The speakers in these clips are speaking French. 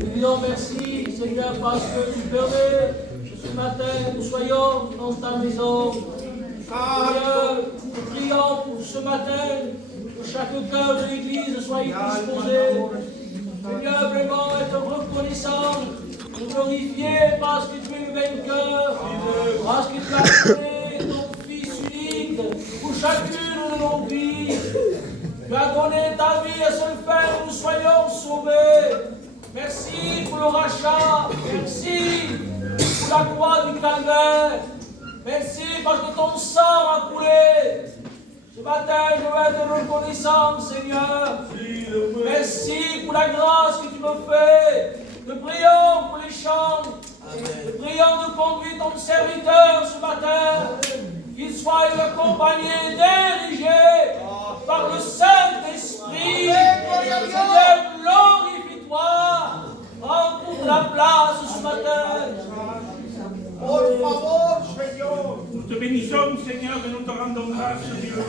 Nous disons merci, Seigneur, parce que tu permets que ce matin nous soyons dans ta maison. Seigneur, nous prions pour ce matin que chaque cœur de l'Église soit disposé. Seigneur, vraiment être reconnaissant, nous glorifier parce que tu es le vainqueur, parce que tu as donné ton Fils unique pour chacune de nos vies. Tu as donné ta vie à seul faire que nous soyons sauvés. Merci pour le rachat. Merci pour la croix du calvaire. Merci parce que ton sang a coulé. Ce matin, je veux être reconnaissant, Seigneur. Merci pour la grâce que tu me fais. Nous prions pour les chants. Nous prions de conduire ton serviteur ce matin. Qu'il soit accompagné, dirigé par le Saint-Esprit. Seigneur, glorifie-toi. Prends toute la place ce matin. Por favor, Seigneur. Nous te bénissons, Seigneur, et nous te rendons grâce, Dieu.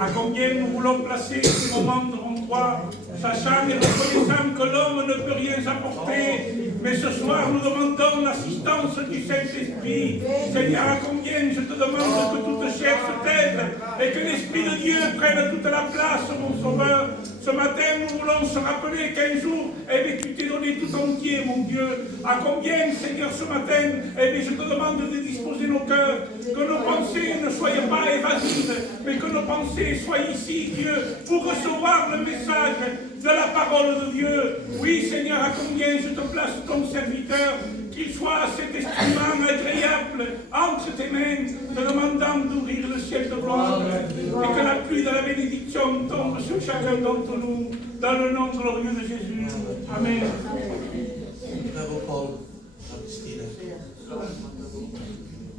À combien nous voulons placer ces moments devant toi, sachant et reconnaissant que l'homme ne peut rien apporter. Mais ce soir, nous demandons l'assistance du Saint-Esprit. Seigneur, à combien je te demande que toute chair se taise et que l'Esprit de Dieu prenne toute la place, mon Sauveur. Ce matin, nous voulons se rappeler qu'un jour, tu t'es donné tout entier, mon Dieu. À combien, Seigneur, ce matin, je te demande de disposer nos cœurs, que nos pensées ne soient pas évasives, mais que nos pensées soient ici, Dieu, pour recevoir le message de la parole de Dieu. Oui, Seigneur, à combien je te place ton serviteur, qu'il soit cet instrument agréable entre tes mains, te demandant d'ouvrir le ciel de gloire, et que la pluie de la bénédiction tombe sur chacun d'entre nous, dans le nom glorieux de Jésus. Amen.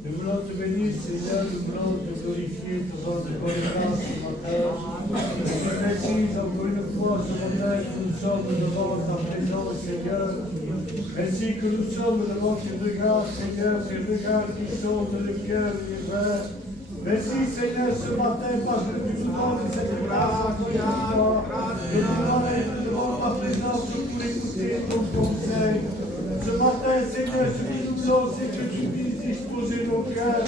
Nous voulons te bénir, Seigneur, nous voulons te glorifier, te rendre grâce ce matin. Je te précise encore une fois ce matin que nous sommes devant ta présence, Seigneur. Merci que nous sommes devant tes regards, Seigneur, tes regards qui sont dans le cœur de l'hiver. Merci, Seigneur, ce matin, parce que tu nous donnes cette grâce encore une fois. Et nous voulons être devant ta présence pour écouter ton conseil. Ce matin, Seigneur, ce que nous voulons, c'est que tu puisses disposer nos cœurs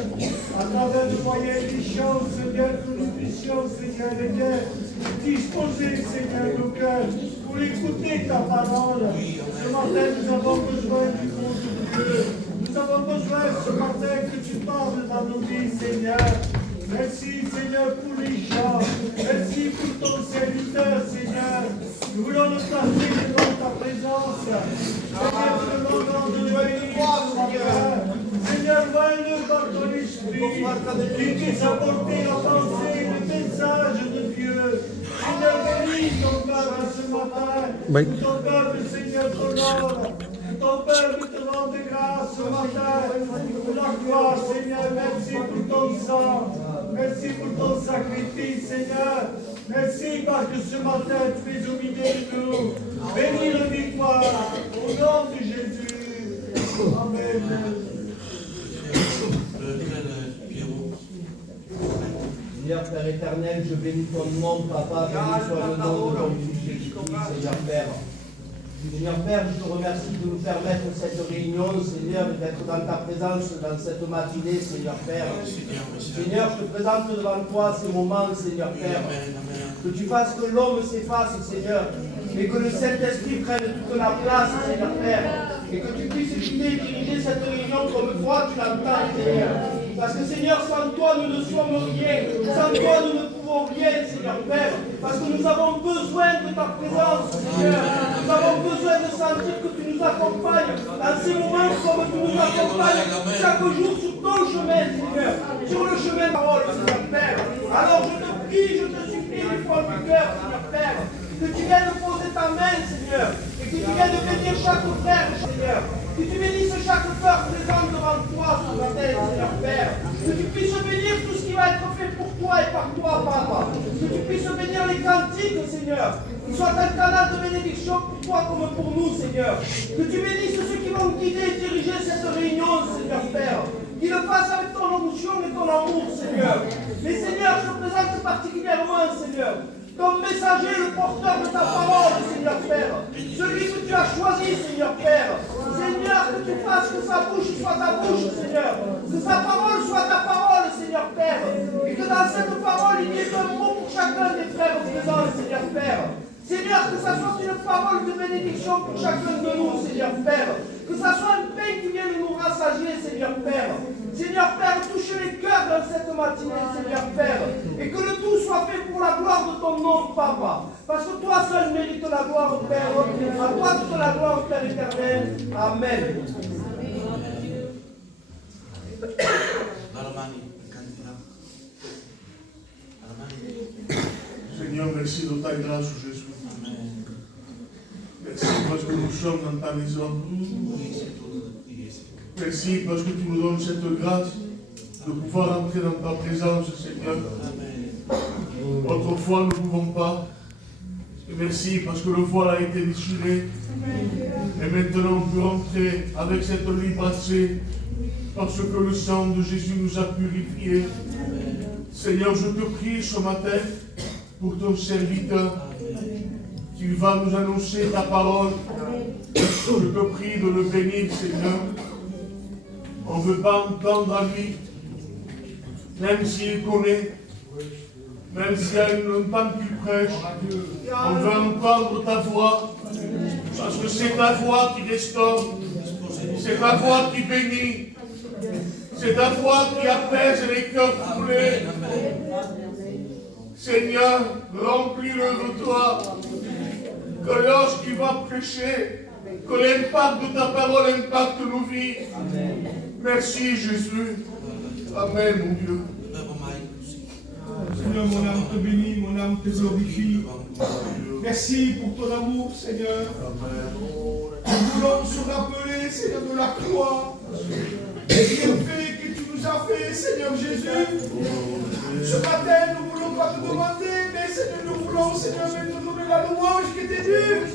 à travers le moyen des chants, Seigneur, que nous puissions, Seigneur, les bien disposer, Seigneur, nos cœurs pour écouter ta parole. Ce matin, nous avons besoin du monde de Dieu. Nous avons besoin ce matin que tu parles dans nos vies, Seigneur. Merci, Seigneur, pour les chants. Merci pour ton serviteur, Seigneur. Nous voulons nous placer devant ta présence. Seigneur, nous demandons de nous bénir, Seigneur, vois-le par ton esprit, qui puisse apporter la pensée, le message de Dieu. Seigneur, bénis ton peuple ce matin. Ton peuple, Seigneur, t'honore. Ton peuple te rend grâce ce matin. Pour la gloire, Seigneur, merci pour ton sang. Merci pour ton sacrifice, Seigneur. Merci parce que ce matin, tu es au milieu de nous. Bénis le victoire. Au nom de Jésus. Amen. Seigneur Père éternel, je bénis ton nom, Papa, béni soit le nom de ton Fils Jésus-Christ, Seigneur Père. Seigneur Père, je te remercie de nous permettre cette réunion, Seigneur, d'être dans ta présence dans cette matinée, Seigneur Père. Seigneur, je te présente devant toi ces moments, Seigneur Père. Que tu fasses que l'homme s'efface, Seigneur, et que le Saint-Esprit prenne toute la place, Seigneur Père. Et que tu puisses guider et diriger cette réunion comme toi tu l'entends, Seigneur. Parce que Seigneur, sans toi nous ne sommes rien. Sans toi nous ne pouvons rien, Seigneur Père. Parce que nous avons besoin de ta présence, Seigneur. Nous avons besoin de sentir que tu nous accompagnes dans ces moments comme tu nous accompagnes chaque jour sur ton chemin, Seigneur. Sur le chemin de parole, Seigneur Père. Alors je te prie, je te supplie du fond du cœur, Seigneur Père. Que tu viennes poser ta main, Seigneur. Et que tu viennes bénir chaque frère, Seigneur. Que tu bénisses chaque cœur présent devant toi ce matin, Seigneur Père. Que tu puisses bénir tout ce qui va être fait pour toi et par toi, Papa. Que tu puisses bénir les cantiques, Seigneur. Qu'ils soient un canal de bénédiction pour toi comme pour nous, Seigneur. Que tu bénisses ceux qui vont guider et diriger cette réunion, Seigneur Père. Qu'ils le fassent avec ton onction et ton amour, Seigneur. Mais Seigneur, je te présente particulièrement, Seigneur, comme messager, le porteur de ta parole, Seigneur Père. Celui que tu as choisi, Seigneur Père. Seigneur, que tu fasses que sa bouche soit ta bouche, Seigneur. Que sa parole soit ta parole, Seigneur Père. Et que dans cette parole, il y ait un mot pour chacun des frères présents, Seigneur Père. Seigneur, que ça soit une parole de bénédiction pour chacun de nous, Seigneur Père. Que ça soit un pain qui vienne nous rassasier, Seigneur Père. Seigneur Père, touche les cœurs dans cette matinée, Seigneur Père. Et que le tout soit fait pour la gloire de ton nom, Papa. Parce que toi seul mérites la gloire, Père. À toi toute la gloire, Père éternel. Amen. Seigneur, merci de ta grâce, Jésus. Merci parce que nous sommes dans ta maison. Merci parce que tu nous donnes cette grâce de pouvoir entrer dans ta présence, Seigneur. Autrefois, nous ne pouvons pas. Et merci parce que le voile a été déchiré. Et maintenant, on peut entrer avec cette libre accès parce que le sang de Jésus nous a purifiés. Seigneur, je te prie ce matin pour ton serviteur. Tu vas nous annoncer ta parole. Je te prie de le bénir, Seigneur. On ne veut pas entendre à lui, même s'il connaît, même s'il y a une femme qui prêche. On veut entendre ta voix, parce que c'est ta voix qui restaure, c'est ta voix qui bénit, c'est ta voix qui apaise les cœurs troublés. Seigneur, remplis-le de toi, que lorsqu'il va prêcher, que l'impact de ta parole impacte nos vies. Merci Jésus. Amen, mon Dieu. Seigneur, mon âme te bénit, mon âme te glorifie. Merci pour ton amour, Seigneur. Nous voulons nous rappeler, Seigneur, de la croix, des bienfaits que tu nous as fait, Seigneur Jésus. Ce matin, nous ne voulons pas te demander, mais Seigneur, nous voulons, Seigneur, te donner la louange qui t'est due.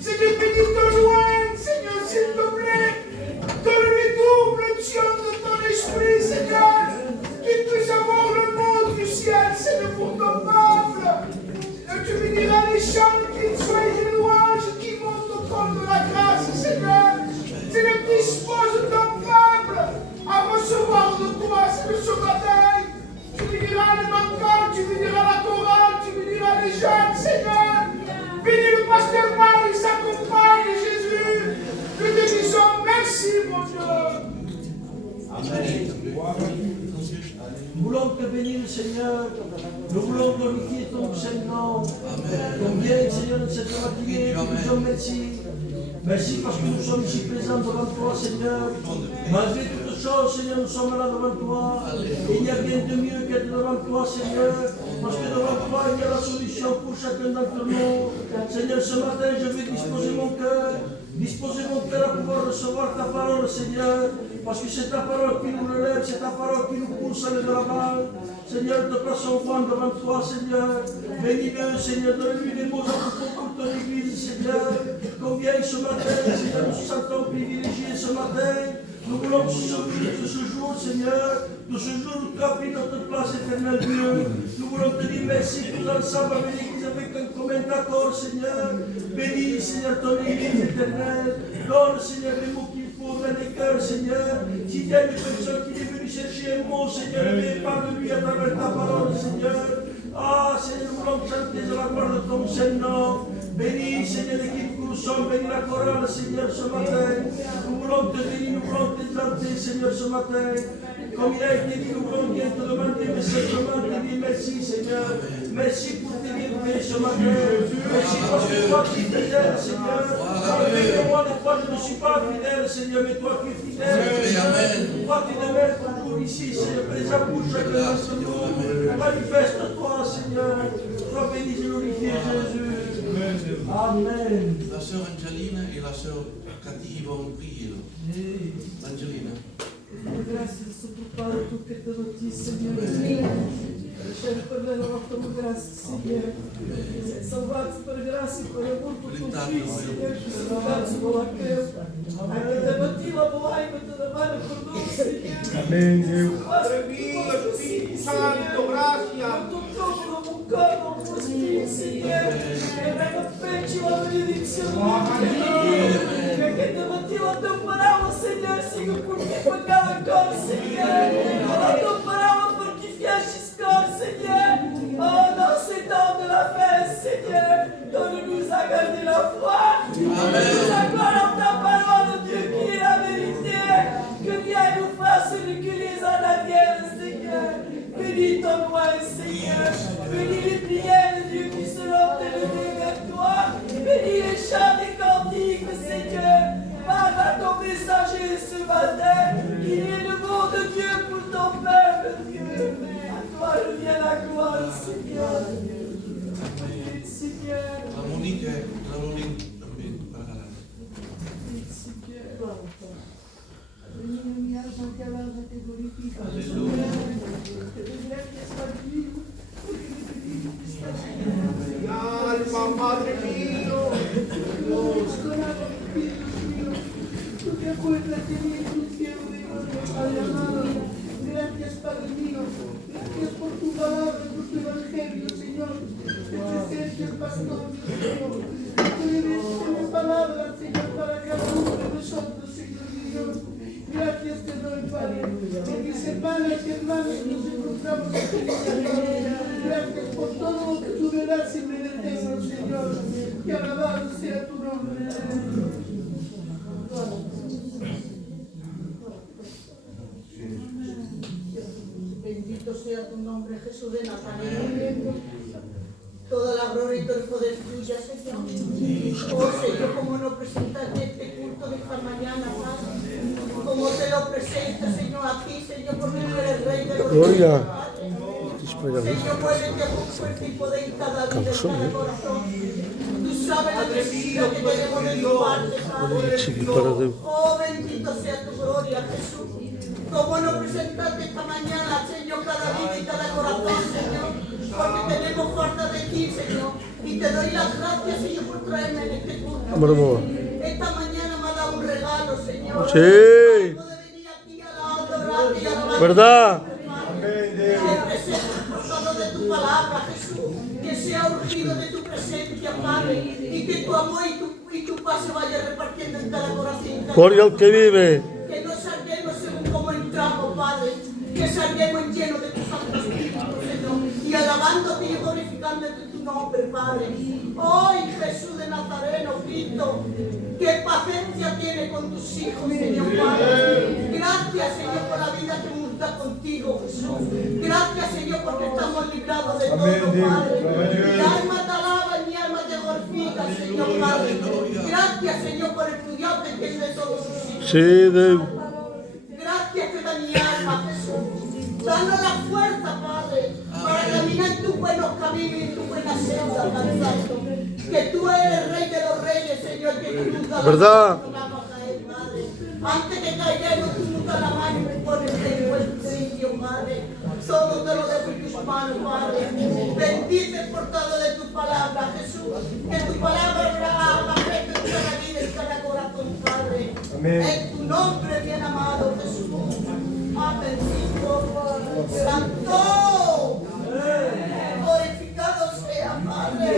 Seigneur, bénis ton loin, Seigneur, s'il te plaît. Donne-lui double onction de ton esprit, Seigneur. Qu'il puisse avoir le mot du ciel, Seigneur, pour ton peuple. Et tu béniras les chants, qu'ils soient des louanges qui montent au trône de la grâce, Seigneur. Seigneur, dispose ton peuple à recevoir de toi, Seigneur, ce matin. Tu béniras les manquants, tu béniras la chorale, tu béniras les jeunes, Seigneur. Bénis le pasteur Marc et sa compagne, Jésus. Nous te disons merci, mon Dieu. Amen. Nous voulons te bénir, Seigneur. Nous voulons glorifier ton Saint-Nom. Combien, Seigneur, de cette matinée, nous disons merci. Merci parce que nous sommes ici présents devant toi, Seigneur. Malgré toutes choses, Seigneur, nous sommes là devant toi. Et il n'y a rien de mieux qu'être devant toi, Seigneur. Parce que devant toi, il y a la solution pour chacun d'entre nous. Seigneur, ce matin, je vais disposer mon cœur. Disposer mon cœur à pouvoir recevoir ta parole, Seigneur. Parce que c'est ta parole qui nous relève, c'est ta parole qui nous pousse à aller de l'avant. Seigneur, te plaçons enfant devant toi, Seigneur. Bénis-le, Seigneur, donne-lui des mots à propos pour ton Église, Seigneur. Combien ce matin, Seigneur, nous nous sentons privilégiés ce matin. Nous voulons nous souvenir de ce jour, Seigneur, de ce jour où tu as pris notre place éternelle, Dieu. Nous voulons te dire merci tous ensemble avec l'Église, avec un commun accord, Seigneur. Bénis, Seigneur, ton Église éternelle. Donne, Seigneur, les mots qu'il faut dans les cœurs, Seigneur. S'il y a une personne qui est venue chercher un mot, Seigneur, mais parle-lui à travers ta parole, Seigneur. Ah, Seigneur, nous voulons chanter de la gloire de ton Saint-Nom. Bénis, Seigneur, l'équipe que nous sommes, bénis la chorale, Seigneur, ce matin. Nous voulons te bénir, nous voulons t'exalter, Seigneur, ce matin. Comme il a été dit, nous voulons bien te demander, mais simplement te dire merci, Seigneur. Merci pour tes bienfaits ce matin. Merci parce que toi qui es fidèle, Seigneur. Pardonnez-moi des fois, je ne suis pas fidèle, Seigneur, mais toi qui es fidèle, Seigneur. Toi qui demeures toujours ici, Seigneur, présent pour chacun d'entre nous. Manifeste-toi, Seigneur. Sois béni et glorifié, Jésus. Amen. La sœur Angelina et la sœur Cathy vont prier. Angelina. Grazie soprattutto tu che te lo ti, Signore. Certo per la nostra grazia, Signore. Salvati per grazia, per amor por tuo filho, Senhor. Salvados pela creu. Anche da mattina volai, ma te da mano por nós, Senhor. Amém, Deus. Spirito Santo, grazie. Tutto come un coro, por Spirito glorifica. Te doy gracias, Padre mío, porque me pedimos que estás en Alma, Padre mío. Tú te acuerdas de mí, tu cielo de Padre amado. Gracias, Padre mío. Gracias por tu palabra, por tu evangelio, Señor. Te presento el pastor, Dios mío. Tú eres una palabra, Señor, para cada uno de nosotros, Señor Dios. Gracias te doy, Padre, por mis hermanas y hermanos que nos encontramos aquí en esta tarde. Gracias por todo lo que tú me das y me detengas, Señor. Que alabado sea tu nombre. Bendito sea tu nombre, Jesús de Nazaret. Toda la gloria y todo el poder tuya, Señor. Oh, Señor, como nos presentaste este culto de esta mañana, Padre. Como te lo presento, Señor, a ti, Señor, porque tú eres el Rey de los Reyes, Padre. Señor, muévete con fuerza y poder en cada vida, en cada corazón. Tú sabes la necesidad que tenemos de tu parte, Padre. Oh, bendito sea tu gloria, Jesús. Como nos presentaste esta mañana, Señor, cada vida y cada corazón, Señor. Porque tenemos falta de ti, Señor. Y te doy las gracias, Señor, por traerme en este culto. Esta mañana me ha dado un regalo, Señor. Sí. De venir aquí a adorarte y alabar. ¿Verdad? Te presento el portador de tu palabra, Jesús. Que sea urgido de tu presencia, Padre. Y que tu amor y tu paz se vaya repartiendo en cada corazón. Gloria al que vive. Que no salguemos según como entramos, Padre. Que salguemos llenos de tu Santo Espíritu, Señor. Y alabándote y glorificándote tu nombre, Padre. Hoy, Jesús de Nazareno, Cristo, qué paciencia tiene con tus hijos, Señor Padre. Gracias, Señor, por la vida que nos da contigo, Jesús. Gracias, Señor, porque estamos librados de todo, Padre. Mi alma te alaba y mi alma te glorifica, Señor Padre. Gracias, Señor, por el cuidado que tienes de todos sus hijos. Sí, de... Gracias te da mi alma, Jesús. Danos la fuerza, Padre, para caminar en tus buenos caminos y en tu buena senda, Padre Santo. Que tú eres el Rey de los Reyes, Señor, que tú nunca ¿verdad? vas a caer, Padre. Antes que caigamos, tú nunca la mano y me pones en buen sitio, Padre. Todo te lo dejo en tus manos, Padre. Bendice el portador de tu palabra, Jesús. Que tu palabra haga efecto en cada vida y en cada corazón, Padre. En tu nombre, bien amado Jesús. Amén. Santo. Glorificado sea, Padre.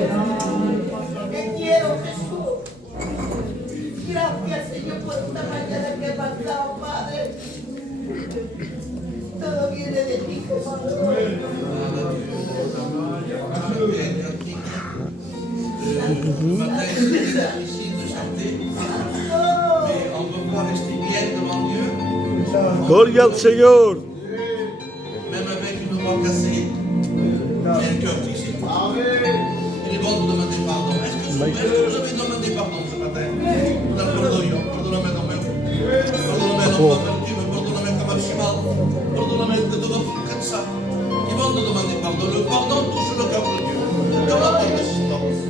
Te quiero, Jesús. Gracias, Señor, por esta mañana que he pasado, Padre. Todo viene de ti, Jesús. Le matin, c'était difficile de chanter, mais on peut pas rester bien devant Dieu, Gloria al Señor. même avec une voix cassée. Il y a un cœur ici. Il est bon de demander pardon. Est-ce que vous avez demandé pardon ce matin? Perdóname, non meu. Perdóname, non meu Dieu, perdóname Kamachimal. Perdóname de todo cansado. Il est bon de demander pardon. Le pardon touche le cœur de Dieu. Comme la porte d'assistance.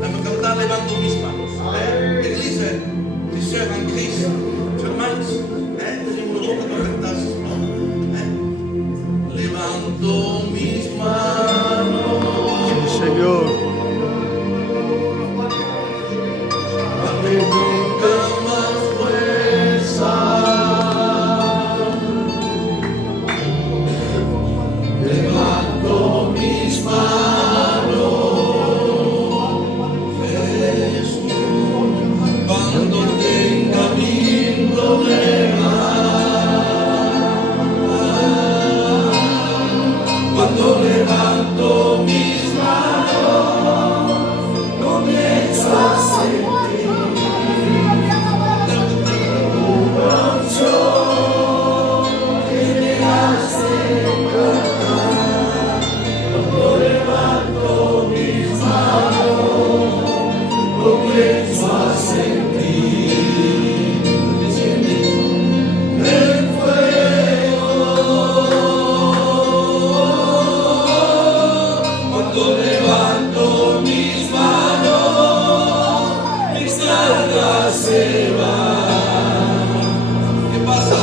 Même cantar levando mis manos. Église, tes sœurs en Christ, hermanos, tenemos una boca para cantar, levanto mis manos. Sí, Señor. Dame nunca más fuerza. Levanto mis manos, Jesús, cuando tenga mi problema, cuando levanto mis manos, comienzo a sentir una unción que me hace cantar. Cuando levanto mis manos, comienzo a sentir el fuego. Cuando levanto mis manos, mis cargas se van. ¿Qué pasa?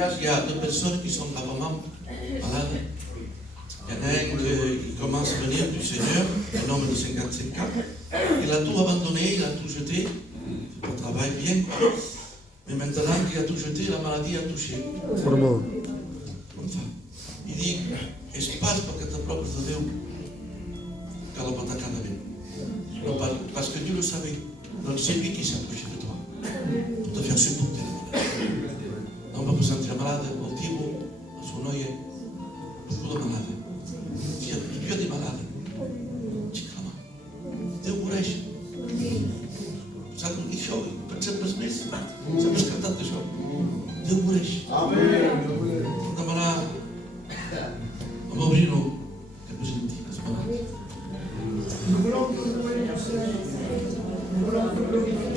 mariage, il y a 2 personnes qui sont gravement malades. Il y en a un qui commence à venir du Seigneur, un homme de 55 ans. Il a tout abandonné, il a tout jeté. Il travaille bien. Mais maintenant qu'il a tout jeté, la maladie a touché. Vraiment. Comme ça. Il dit, espace pour que te propres de Dieu. Quand on va t'accorder. Parce que Dieu le savait. Donc c'est lui qui s'est approché de toi. Pour te faire supporter la maladie. Non pas pour sentir malade, motivo, a suo noie, beaucoup de malades. Dieu a des malades. Ci clama. Dieu gurește. S-a și eu, sempre spus, sempre scantat de eu. Dieu gurește. Amen. Da malade. Am obrino, te presenti, a spune. Nous voulons que nous voyons Seigneur. Nous voulons que nous glorifions.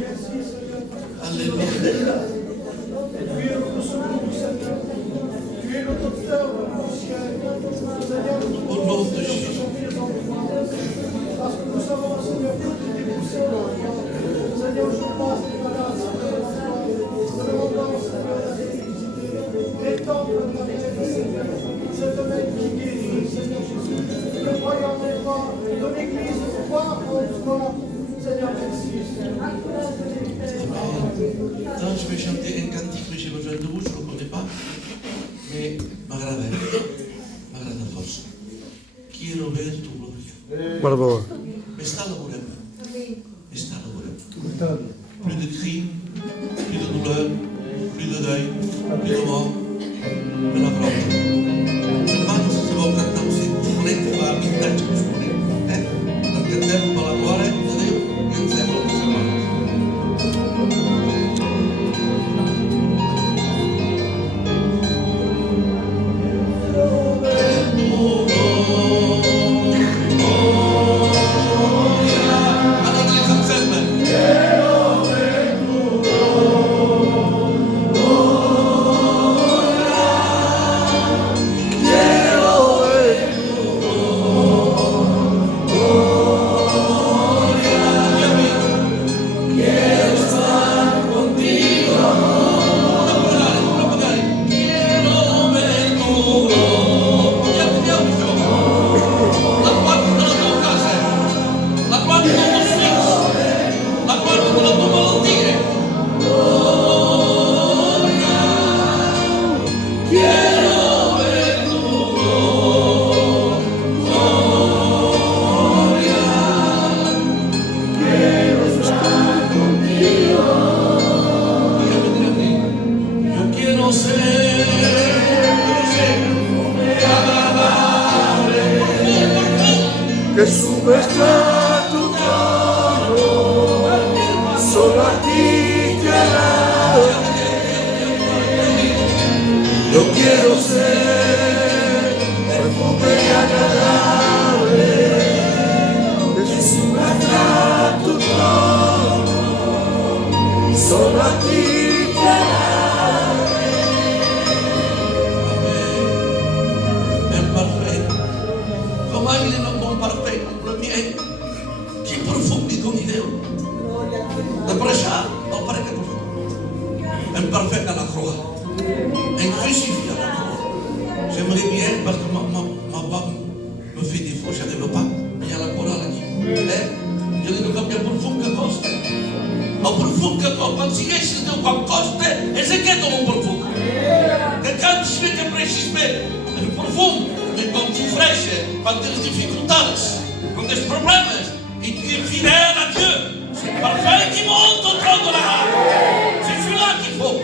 Merci Seigneur. Alléluia. Tu es notre secours, Seigneur. Tu es notre docteur du ciel. Seigneur, nous Au nom de Jésus. parce que nous savons, Seigneur, que tu es poussé dans le monde. Seigneur, je passe les malades, Seigneur, nous demandons, Seigneur, la félicité. Étendre ta main, Seigneur. Cette main qui guérit, Seigneur Jésus. Nous croyons en toi, de l'Église, croire en toi. Seigneur, merci, Seigneur. Donc je vais chanter un cantique, mais j'ai besoin de vous, je ne le connais pas. Mais m'agrada force. Quiero ver tu gloria. Bravo. Mais sta lavorem. Plus de cris, plus de douleur, plus de deuil, plus de mort. Mais la parola. Hermanos, se va a cantar aussi. Suponete va a pintar, suponete. Cantar per la gloria di Dio insieme a tutti hermanos. Que subes a tu trono, solo a ti te alabaré. Yo quiero ser perfume agradable, que subes a tu trono, solo a ti te alabaré. È perfetto. Come il non perfetto, lo mio che profondi con Dio. Da presa, non pare che profondo. È perfetta la croix. È crucifié la croix. J'aimerais bien parce que ma femme me fait des fois, j'arrive pas. Il y a la chorale qui. Io dico che è profondo che costa. Ma profondo che costa, quando si esce da qualcosa, e se che è un profondo. Che quando si vede che precisamente è profondo. Quando tu freches, quand tu as des difficultés, quand tu as des problèmes, et tu es fidèle à Dieu, c'est le parfum qui monte au trône de la grâce. C'est celui-là qu'il faut.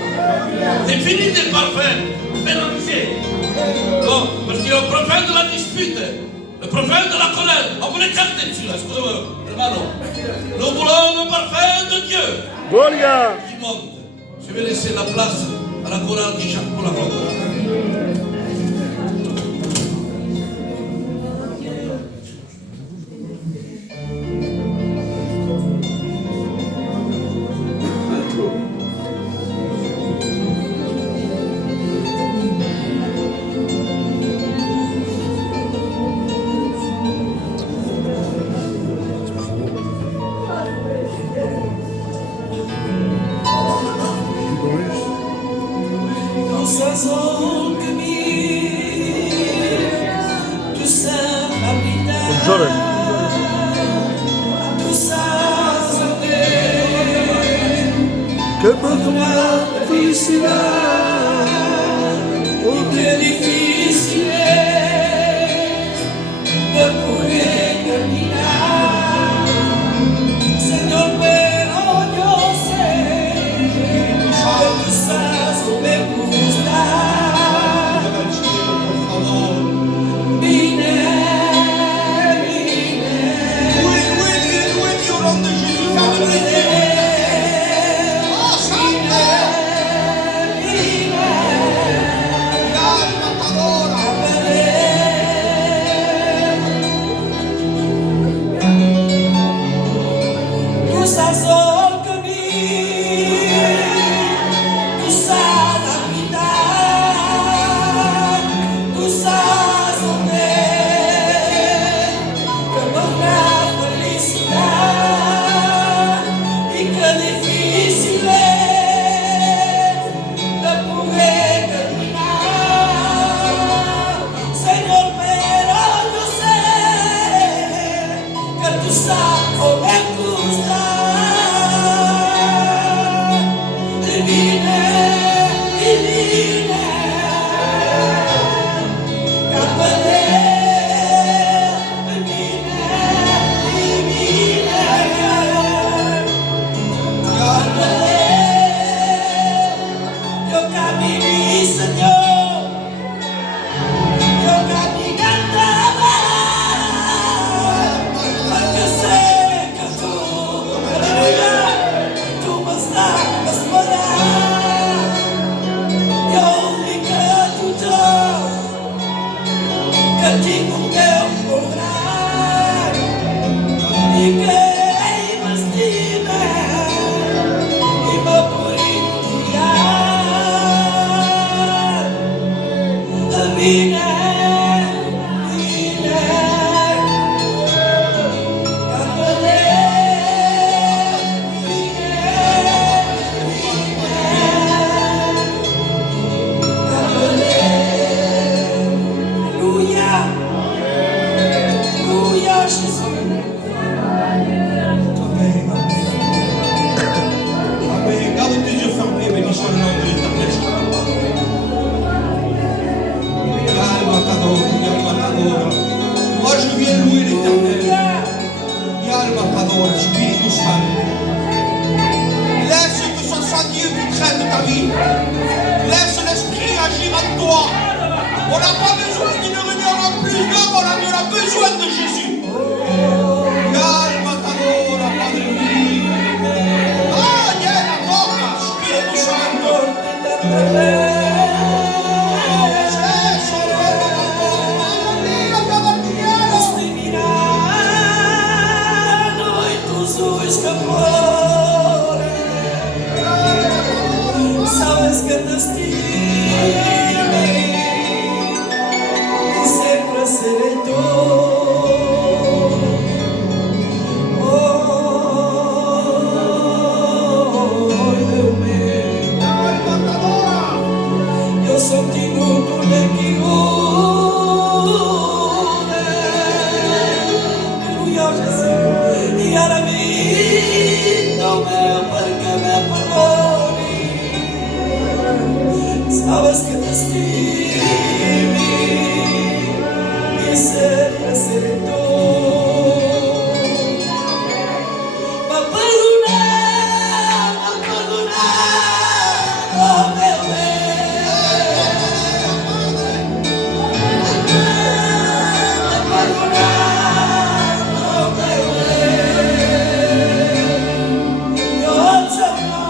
C'est fini des parfums mélangés. Non, parce qu'il y a le parfum de la dispute, le parfum de la colère. On vous l'écarte dessus, là, excusez-moi, hermano. Nous voulons le parfum de Dieu. Gloria. Qui monte. Je vais laisser la place à la chorale qui chante pour la gloire. Que besoin de felicidad, y qué difícil es de poder caminar, Señor, pero yo sé que tú sabes me gustar. Vine. Sabes que te estimo y siempre seré tú. Va a perdonar, oh bebé. Va a perdonar, oh bebé. Yo te amo,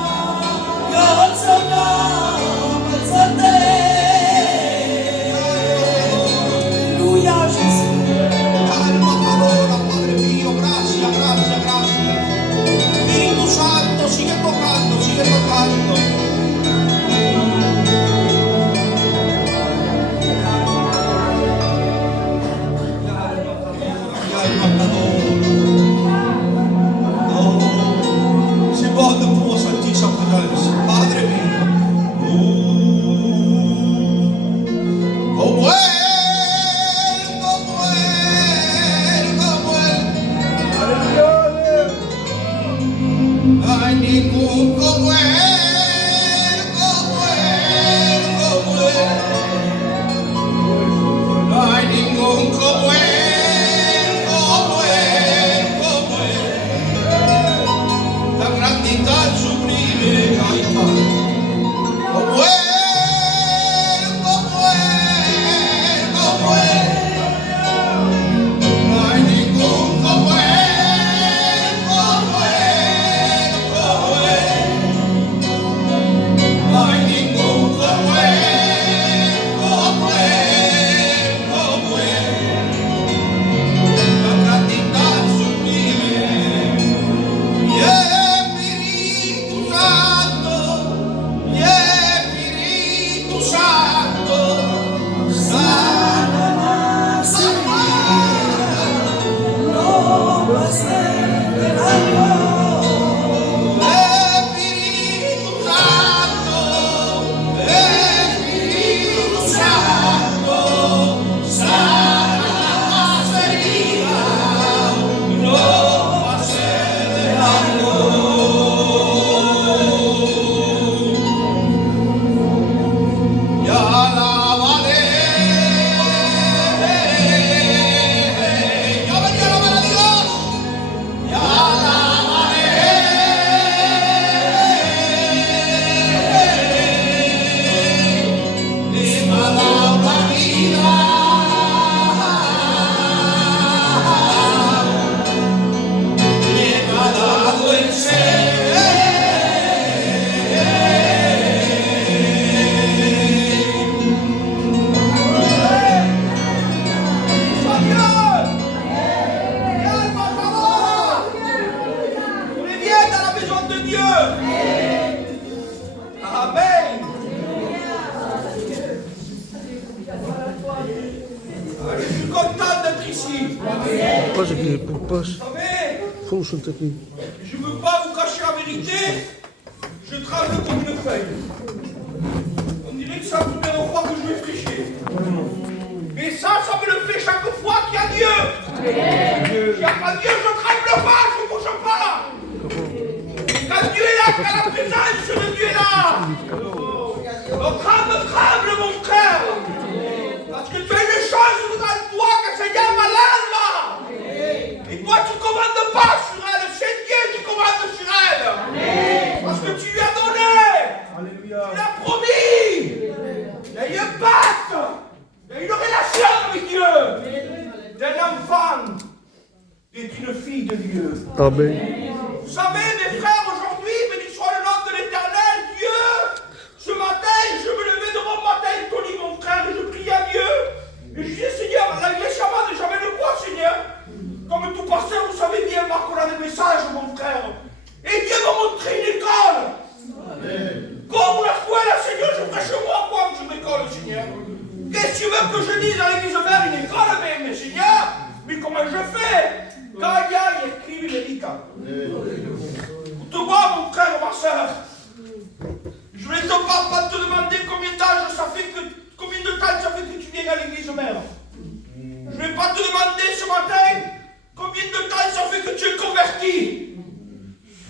Pokażę ci, patrz. Vous savez, Function taki. je ne veux pas vous cacher la vérité, je tremble comme une feuille. On dirait que c'est la première fois que je vais prêcher. Mais ça me le fait chaque fois qu'il y a Dieu. S'il n'y a pas Dieu, je ne tremble pas, je ne bouge pas. Quand Dieu est là, quand la présence de Dieu est là. Donc tremble mon frère. Parce que tu as une chose devant toi que c'est Seigneur ma l'alma. Et toi tu ne commandes pas sur elle, c'est Dieu qui commande sur elle. Parce que tu lui as donné. Alléluia. Tu l'as promis. Il y a eu un pacte. Il y a eu une relation avec Dieu. D'un enfant est une fille de Dieu. Amen. Vous savez, mes frères, aujourd'hui, béni soit le nom de l'Éternel, Dieu, ce matin, je me levais devant mon matin, Tony, mon frère, et je priais à Dieu. Et je disais, Seigneur, la Iglesia Madre, j'avais le quoi, Seigneur? Comme tout pasteur, vous savez bien, Marc, on a des messages, mon frère. Et Dieu m'a montré une école. Comme la scuola, Seigneur, je ferai chez moi, quoi, une école, Seigneur. Qu'est-ce que tu veux que je dise à l'église mère, une école, mais Seigneur, mais comment je fais? Quand il y a écrit, il dit. Écoute-moi, mon frère, ma soeur. Je ne vais pas te demander combien de temps ça fait que tu viens à l'église mère. Je ne vais pas te demander ce matin combien de temps ça fait que tu es converti.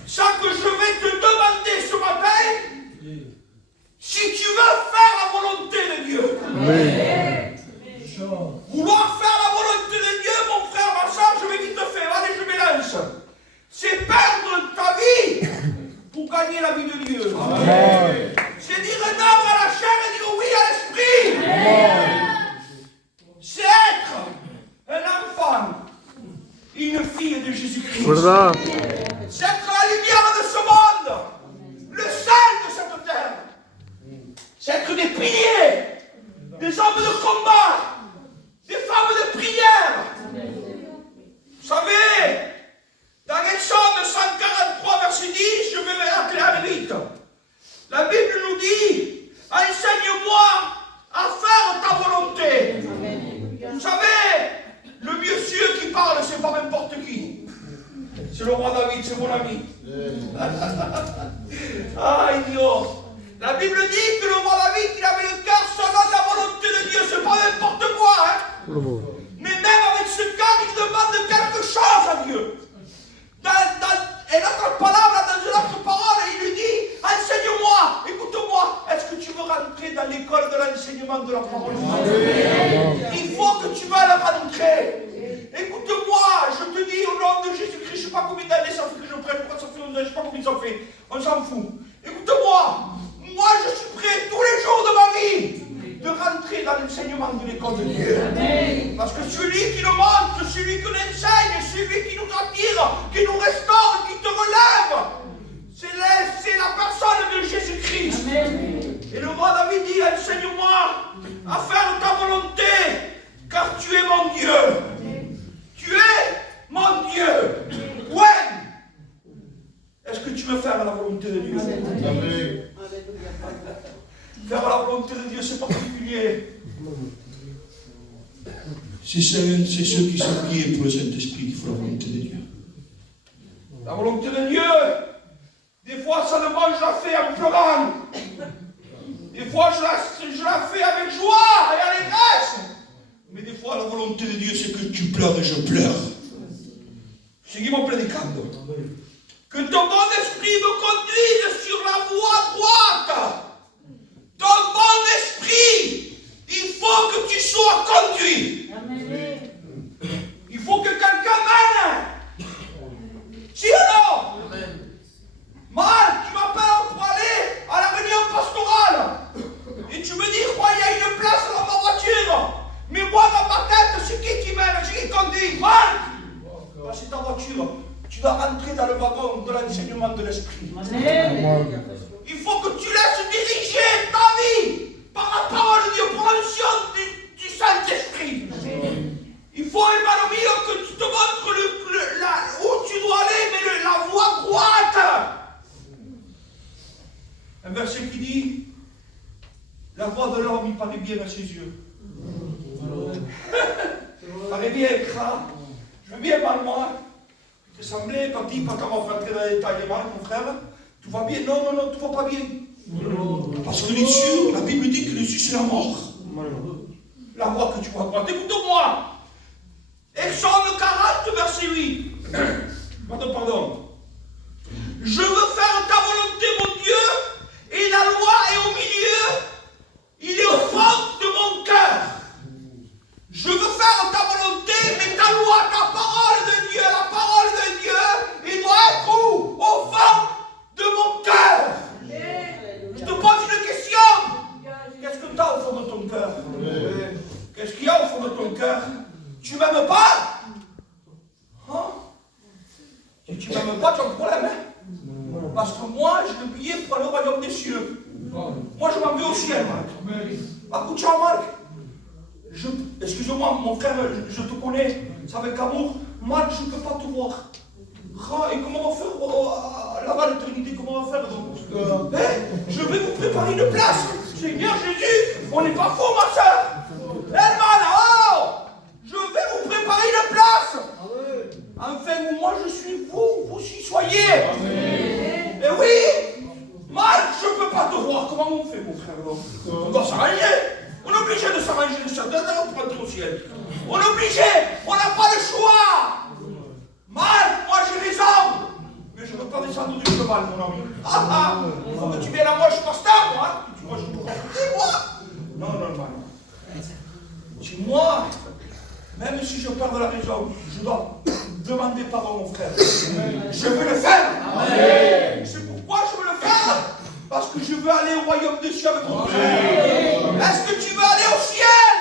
Ça que je vais te demander ce matin, si tu veux faire la volonté de Dieu. Vouloir faire la volonté de Dieu, mon frère, ma soeur, je vais vite te faire. Allez, je m'élance. C'est perdre ta vie pour gagner la vie de Dieu. C'est dire non à la chair et dire oui à l'esprit. C'est être un enfant, une fille de Jésus-Christ. Voilà. C'est être la lumière de ce monde, le sel de cette terre. C'est être des piliers, des hommes de combat, des femmes de prière. Vous savez, dans Exode 143, verset 10, je vais aller vite. La Bible nous dit, enseigne-moi à faire ta volonté. Vous savez, le monsieur qui parle, c'est pas n'importe qui. C'est le roi David, c'est mon ami. Ah, idiot. La Bible dit que le roi David, il avait le cœur selon la volonté de Dieu. C'est pas n'importe quoi, hein. Mais même avec ce cœur, il demande quelque chose à Dieu. Et notre parole, dans une autre parole, il lui dit, enseigne-moi, écoute-moi, est-ce que tu veux rentrer dans l'école de l'enseignement de la parole de Dieu? Il faut que tu vas la rentrer. Écoute-moi, je te dis au nom de Jésus-Christ, je ne sais pas combien d'années ça fait que je prêche, pourquoi ça fait 11 ans, je ne sais pas combien ça fait, on s'en fout. Écoute-moi, moi je suis prêt tous les jours de ma vie de rentrer dans l'enseignement de l'école de Dieu. Parce que celui qui nous montre, celui qui nous enseigne, celui qui nous attire, qui nous restaure, qui te relève, c'est la personne de Jésus-Christ. Et le roi David dit, enseigne-moi à faire ta volonté, car tu es mon Dieu. Tu es mon Dieu. Ouais. Est-ce que tu veux faire la volonté de Dieu? Amen. Faire la volonté de Dieu, c'est particulier. C'est ceux qui sont priés pour le Saint-Esprit qui font la volonté de Dieu. La volonté de Dieu, des fois ça demande, je la fais en pleurant. Des fois je la fais avec joie et allégresse. Mais des fois la volonté de Dieu, c'est que tu pleures et je pleure. Seguimos predicando. Que ton bon esprit me conduise sur la voie droite. Ton bon esprit, il faut que tu sois conduit. Amen. Il faut que quelqu'un mène. Si ou non? Mal, tu m'appelles pour aller à la réunion pastorale. Et tu me dis, quoi, il y a une place dans ma voiture. Mais moi, dans ma tête, c'est qui mène? C'est qui conduit? Mal. C'est ta voiture. Tu dois rentrer dans le wagon de l'enseignement de l'esprit. Il faut que tu laisses diriger ta vie par la parole de Dieu, par l'onction du Saint-Esprit. Il faut, hermano mio, que tu te montres où tu dois aller, mais la voie droite. Un verset qui dit, la voie de l'homme, il paraît bien à ses yeux. Il paraît bien, Je veux bien mal, moi. Il te semblait, quand il, pas comment rentrer dans les détails, Marc, mon frère. Tout va bien? Non, non, non, tout va pas bien. Parce que les cieux, la Bible dit que les cieux, c'est la mort. La mort que tu vas prendre. Écoute-moi. Exode 40, verset 8. Pardon. Je veux faire ta volonté, mon Dieu, et la loi est au milieu. Il est au fond de mon cœur. Je veux faire ta volonté, mais ta loi, ta parole de Dieu, la parole de Dieu, il doit être où? Au fond de mon cœur. Je te pose une question. Qu'est-ce que tu as au fond de ton cœur? Qu'est-ce qu'il y a au fond de ton cœur? Tu ne m'aimes pas? Hein? Si tu ne m'aimes pas, tu as un problème. Hein? Parce que moi, je veux payer pour aller au royaume des cieux. Moi, je m'en vais au ciel, Marc. Écoute-moi, Marc. Excuse-moi, mon frère, je te connais, c'est avec amour. Marc, je ne peux pas te voir. Et comment on va faire là-bas l'éternité? Comment on va faire donc? Je vais vous préparer une place. Seigneur Jésus, on n'est pas faux, ma soeur. Je vais vous préparer une place. Enfin, moi je suis vous aussi soyez. Et oui, Marc, je ne peux pas te voir. Comment on fait, mon frère? On doit s'arranger. On est obligé de s'arranger de certains pour entrer au ciel. On est obligé. On n'a pas le choix. Marc, moi j'ai raison. Mais je ne veux pas descendre du cheval, mon ami. Il faut que tu viennes à moi, je suis pasteur, moi. Moi, je suis moi. Non, Marc. Moi, même si je perds de la raison, je dois demander pardon, mon frère. Je veux le faire. C'est pourquoi je veux le faire. Parce que je veux aller au royaume des cieux avec mon frère. Est-ce que tu veux aller au ciel?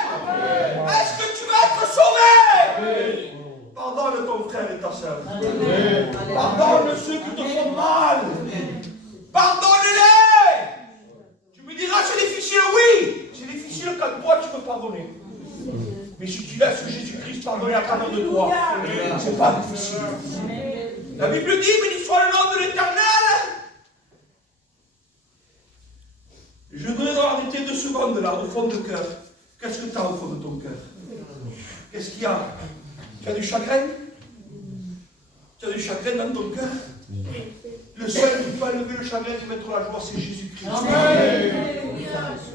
Est-ce que tu veux être sauvé? Pardonne ton frère et ta soeur. Pardonne ceux qui te font mal. Pardonne-les. Tu me diras, c'est difficile, oui. C'est difficile quand toi tu peux pardonner. Mais si tu laisses Jésus-Christ pardonner à travers de toi, c'est pas difficile. La Bible dit, béni soit le nom de l'Éternel. Je voudrais arrêter 2 secondes là, au fond de cœur. Qu'est-ce que tu as au fond de ton cœur? Qu'est-ce qu'il y a? Tu as du chagrin? Tu as du chagrin dans ton cœur? Le seul qui peut enlever le chagrin et mettre la joie, c'est Jésus-Christ.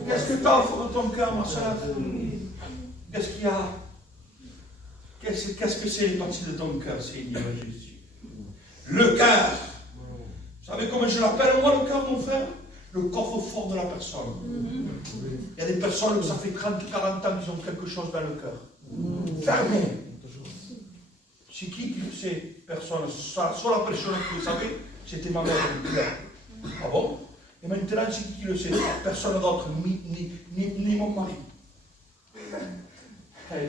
Qu'est-ce que tu as au fond de ton cœur, ma soeur? Qu'est-ce qu'il y a? Qu'est-ce que c'est les parties de ton cœur, Seigneur Jésus? Le cœur. Vous savez comment je l'appelle, moi, le cœur, mon frère? Le coffre-fort de la personne. Il y a des personnes où ça fait 30, 40 ans qu'ils ont quelque chose dans le cœur. Fermé. C'est qui le sait? Personne. Soit la personne qui le savait, c'était ma mère. Ah bon? Et maintenant, c'est qui le sait? Personne d'autre, ni mon mari.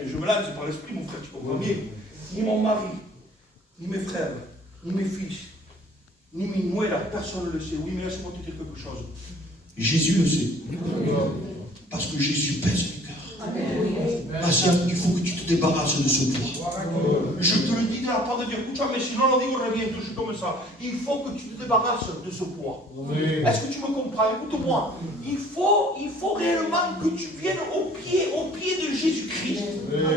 Je me lance par l'esprit, mon frère, tu comprends bien. Ni mon mari, ni mes frères, ni mes fils, ni mes nuera, personne ne le sait. Oui, mais laisse-moi te dire quelque chose. Jésus le sait. Parce que Jésus pèse le cœur. Patient, il faut que tu te débarrasses de ce poids. Je te le dis de la part de Dieu. Écoute, mais sinon on dit on revient toujours comme ça. Il faut que tu te débarrasses de ce poids. Est-ce que tu me comprends? Écoute-moi. Il faut réellement que tu viennes au pied de Jésus-Christ.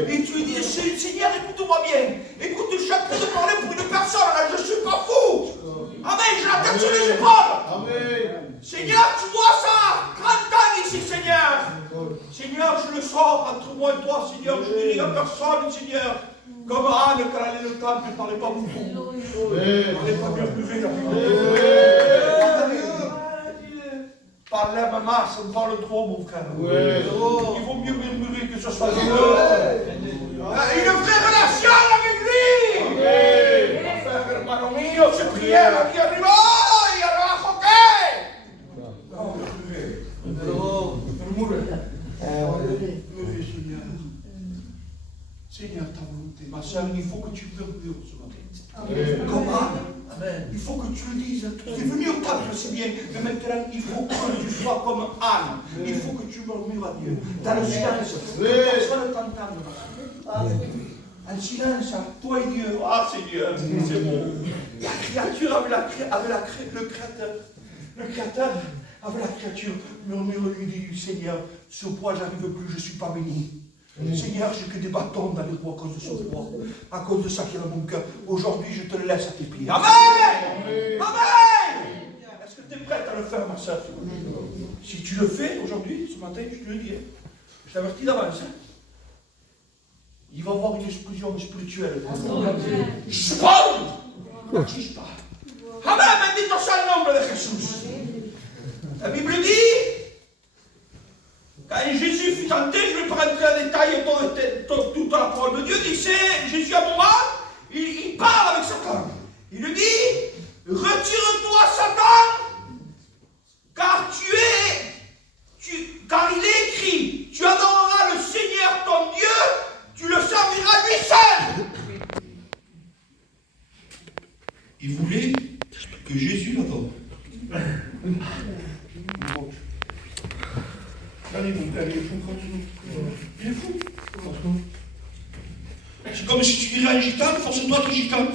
Et tu lui dis, Seigneur, écoute-moi bien. Écoute, je suis en train de parler pour une personne. Là, je ne suis pas fou. Amen. J'ai la tête sur les épaules. Seigneur, tu vois ça? 30 ans ici, Seigneur. Seigneur, je le sors entre moi et toi, Seigneur. Je ne dis à personne, Seigneur. Comme Anne, quand elle allait au temple, elle ne parlait pas beaucoup. Elle ne parlait pas murmurer. Parler à ma masse, on parle trop, mon frère. Il vaut mieux murmurer que ce soit Dieu. Une vraie relation avec lui. Frère, hermano mio, c'est prière qui arrive. Oh, il y a la hockey. Non, murmurer. Seigneur. Seigneur, ta volonté. Ma soeur, il faut que tu murmures ce matin. Comment? Il faut que tu le dises. Tu es venu au temple, c'est bien. Mais maintenant, il faut que tu sois comme Anne. Il faut que tu murmures à Dieu. Dans le silence. Personne ne t'entend. En silence, toi et Dieu. Ah, Seigneur, c'est bon. La créature avec le Créateur. Le Créateur avec la créature murmure, lui dit, Seigneur, ce poids, j'arrive plus, je ne suis pas béni. Seigneur, j'ai que des bâtons dans les roues à cause de ce roi, à cause de ça qui est dans mon cœur. Aujourd'hui, je te le laisse à tes pieds. Amen! Amen! Est-ce que tu es prête à le faire, ma soeur? Si tu le fais aujourd'hui, ce matin, je te le dis, je t'avertis d'avance. Il va y avoir une explosion spirituelle. Je parle! Amen! Bendito sea el nombre de Jesús. La Bible dit, quand Jésus fut tenté, je ne vais pas rentrer en détail toute la parole de Dieu, il sait, Jésus à un moment, il parle avec Satan. Il lui dit, retire-toi Satan, car car il est écrit, tu adoreras le Seigneur ton Dieu, tu le serviras lui seul. Il voulait que Jésus l'adore. Allez, mon père, il est fou, continue. Il est fou. C'est comme si tu dirais à un gitan, force-toi à être gitan.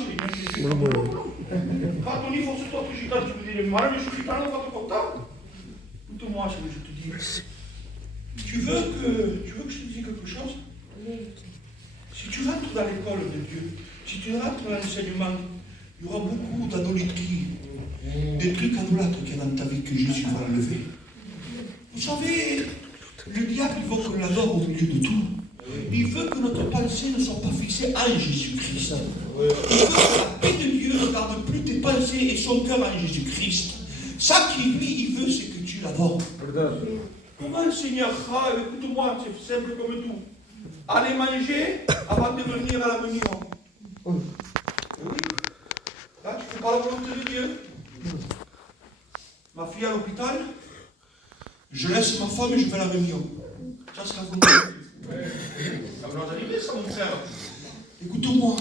Pas ton lit, force-toi à être gitan. Tu me dis, madame, je suis gitan, on va te content. Écoute-moi, ce que je te dis. Tu veux que je te dise quelque chose? Si tu rentres dans l'école de Dieu, si tu rentres dans l'enseignement, il y aura beaucoup d'adoliterie, des trucs adolâtres qu'il y a dans ta vie que Jésus va enlever. Vous savez, le diable, il veut qu'on l'adore au milieu de tout. Il veut que notre pensée ne soit pas fixée en Jésus-Christ. Il veut que la paix de Dieu ne garde plus tes pensées et son cœur en Jésus-Christ. Ça qui, lui, il veut, c'est que tu l'adores. Comment le Seigneur fera? Écoute-moi, c'est simple comme tout. Allez manger avant de venir à la réunion. Oui. Là, tu ne fais pas la volonté de Dieu. Ma fille à l'hôpital, je laisse ma femme et je vais à la réunion. Ça, c'est la volonté de Dieu. Ça va nous arriver, ça, mon frère. Écoute-moi.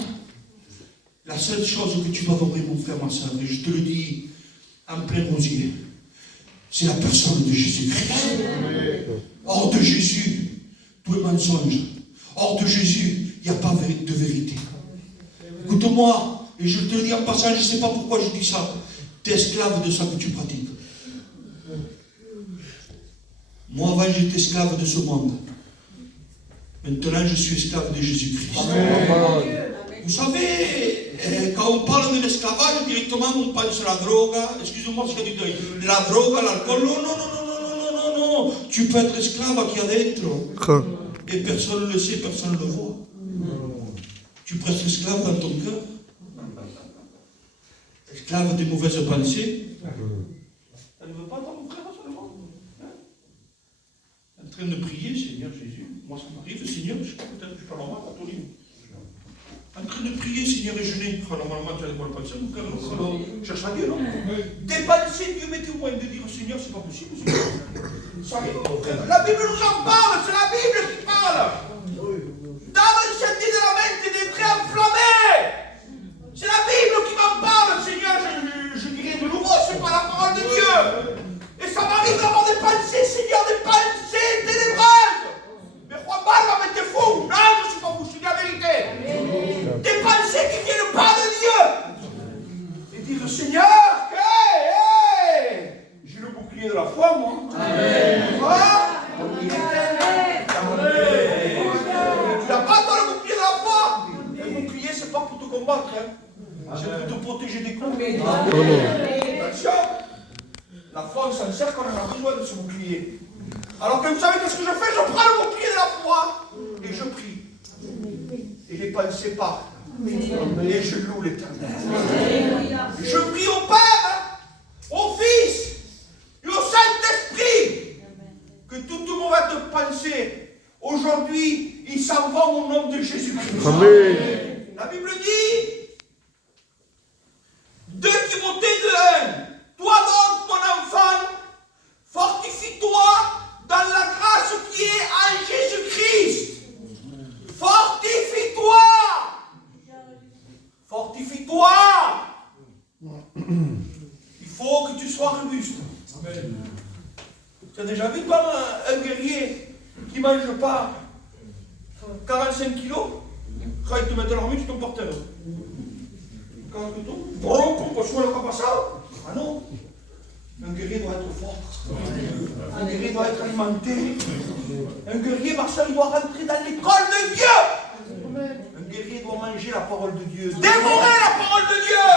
La seule chose que tu dois adorer, mon frère, ma soeur, et je te le dis en plein rosier, c'est la personne de Jésus-Christ. Hors de Jésus, tout est mensonge. Hors de Jésus, il n'y a pas de vérité. Écoute-moi, et je te le dis en passant, je ne sais pas pourquoi je dis ça. Tu es esclave de ça que tu pratiques. Moi, avant, j'étais esclave de ce monde. Maintenant, je suis esclave de Jésus-Christ. Vous savez, quand on parle de l'esclavage, directement, on pense à la drogue. Excusez-moi ce que je dis. La drogue, l'alcool. Non, non, non, non, non, non, non, non. Tu peux être esclave à qui y a dentro. Et personne ne le sait, personne ne le voit. Tu peux être esclave dans ton cœur. Esclave des mauvaises pensées. Ça ne veut pas dans mon frère seulement. En train de prier, Seigneur Jésus. Moi, ça m'arrive, Seigneur, je ne sais pas, peut-être que je suis pas normal à ton livre. En train de prier, Seigneur, et jeûner. Normalement, tu as des bonnes pensées, mon cœur. Cherche à Dieu, non? Tes pensées, Dieu m'était au moins de dire, Seigneur, c'est pas possible. Ça arrive, mon frère. La Bible nous en parle, c'est la Bible qui parle. Dans l'incendie de la mente des traits enflammés. C'est la Bible qui m'en parle, Seigneur. Je dirais de nouveau, c'est pas la parole de Dieu. Et ça m'arrive d'avoir des pensées, Seigneur, des pensées ténébreuses. Mais Juan Barba, mais t'es fou. Non, je ne suis pas fou, je dis la vérité. Des pensées qui viennent pas de Dieu. Et dire, Seigneur, j'ai le bouclier de la foi, moi. Amen. Tu n'as pas toi le bouclier de la foi. Le bouclier, c'est pas pour te combattre. C'est pour te protéger des coups. Attention. La foi, on s'en sert quand on a besoin de ce bouclier. Alors que vous savez qu'est-ce que je fais? Je prends le bouclier de la foi et je prie. Et les pensées partent. Et je loue l'Éternel. Je prie au Père, au Fils et au Saint-Esprit que toute mauvaise pensée, aujourd'hui, ils s'en vont au nom de Jésus-Christ. Amen. La Bible dit, 2 Timothée 2:1, toi donc, mon enfant, fortifie-toi dans la grâce qui est en Jésus-Christ. Fortifie-toi. Fortifie-toi. Il faut que tu sois robuste. Amen. Tu as déjà vu comme un guerrier qui ne mange pas 45 kilos, quand il te met dans l'armée, tu t'en portes un. Quand tu tombes, ah non. Un guerrier doit être fort. Un guerrier doit être alimenté. Un guerrier, ma soeur, il doit rentrer dans l'école de Dieu. Un guerrier doit manger la parole de Dieu, dévorer la parole de Dieu.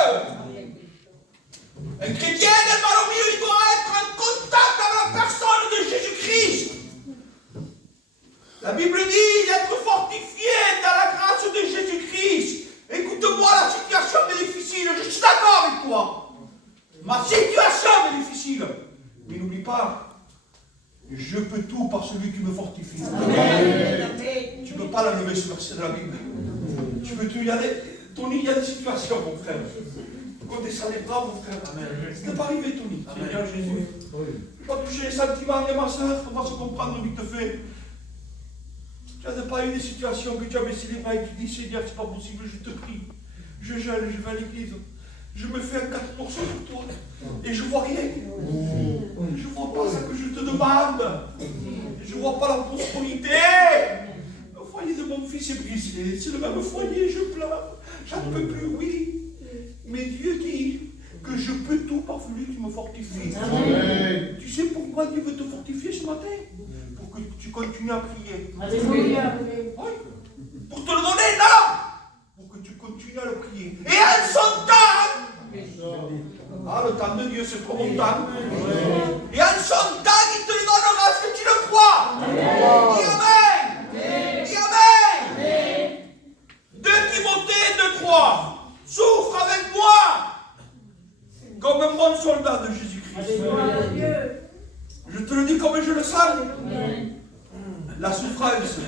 Un chrétien, il doit être en contact avec la personne de Jésus-Christ. La Bible dit d'être fortifié dans la grâce de Jésus-Christ. Écoute-moi, la situation est difficile, je suis d'accord avec toi. Ma situation est difficile. Mais n'oublie pas, je peux tout par celui qui me fortifie. Tu ne peux pas l'enlever ce verset de la Bible. Tu peux tout. Tony, il y a des situations, mon frère. Quand tu descends les bras, mon frère. Ce n'est pas arrivé, Tony. Seigneur Jésus. Je ne vais pas toucher les sentiments de ma soeur, on va se comprendre vite fait. Tu n'as pas eu des situations que tu as baissé les bras et tu dis, Seigneur, c'est pas possible, je te prie. Je jeûne, je vais à l'église. Je me fais un 4% pour toi. Et je ne vois rien. Je ne vois pas ce que je te demande. Je ne vois pas la prospérité. Le foyer de mon fils est brisé. C'est le même foyer, je pleure. J'en peux plus, oui. Mais Dieu dit que je peux tout par celui qui me fortifie. Amen. Tu sais pourquoi Dieu veut te fortifier ce matin? Pour que tu continues à prier. Alléluia. Oui. Pour te le donner, non. Pour que tu continues à le prier. Et en son temps, ah, le temps de Dieu, c'est trop bon temps. Et en son temps, il te le donnera ce que tu le crois. Dis Amen. Dis Amen. 2 Timothée 2:3. Souffre avec moi comme un bon soldat de Jésus-Christ. Je te le dis comme je le sens. La souffrance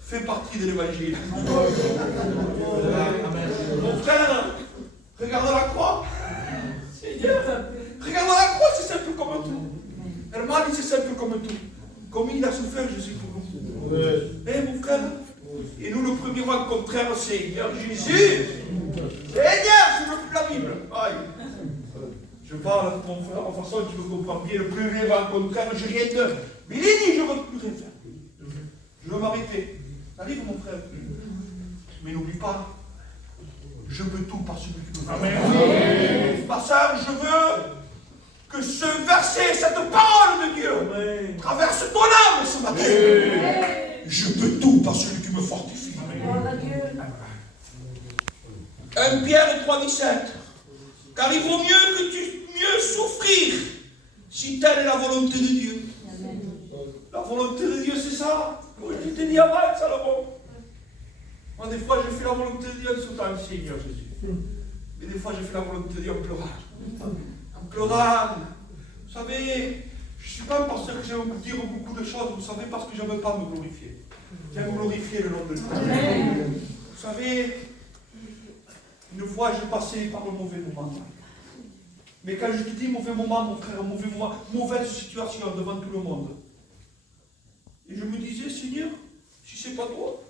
fait partie de l'évangile. Mon frère, regarde la croix. Seigneur, regarde la croix, c'est simple comme tout. Hermani, c'est simple comme tout. Comme il a souffert, Jésus pour nous. Eh mon frère, et nous le premier rang contraire, Seigneur Jésus. Seigneur, je ne veux plus la Bible. Aïe. Je parle, mon frère, en façon tu me comprends bien, le plus vrai rang contraire, je rien de. Mais il dit, je ne veux plus rien faire. Je veux m'arrêter. Arrive mon frère. Mais n'oublie pas, je veux tout par celui qui me fait. Amen. Par ça, je veux que ce verset, cette parole de Dieu, traverse ton âme ce matin. Amen. Je peux tout par celui qui me fortifie. Amen. 1 Pierre 3:17. Car il vaut mieux que tu souffrir si telle est la volonté de Dieu. Amen. La volonté de Dieu, c'est ça. Je t'ai dit avant, Salomon. Moi, des fois, je fais la volonté de Dieu en sautant, Seigneur Jésus. Mais des fois, je fais la volonté de Dieu en pleurant. En pleurant. Vous savez, je ne suis pas un pasteur que j'aime dire beaucoup de choses, vous savez, parce que je ne veux pas me glorifier. J'aime glorifier le nom de Dieu. Vous savez, une fois, j'ai passé par un mauvais moment. Mais quand je te dis mauvais moment, mon frère, mauvais moment, mauvaise situation devant tout le monde. Et je me disais, Seigneur, si ce n'est pas toi,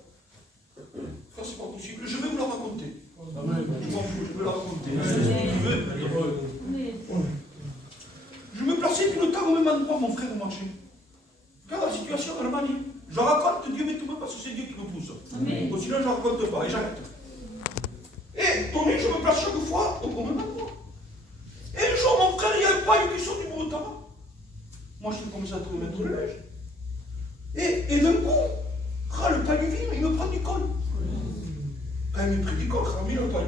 frère, c'est pas possible, je vais vous la raconter. Amen. Je m'en fous, je vais la raconter. Je me plaçais tout le temps au même endroit, mon frère marchait. Regarde la situation en Allemagne. Je raconte Dieu, mais tout le monde parce que c'est Dieu qui me pousse. Bon, sinon, je ne raconte pas et j'arrête. Et Tony, je me place chaque fois au même endroit. Et un jour, mon frère, il y a un paille qui sort du beau temps. Moi, je commence à te mettre le linge. Et d'un coup, le paille vient, il me prend du col. Quand il me prend du col, il me prend du col.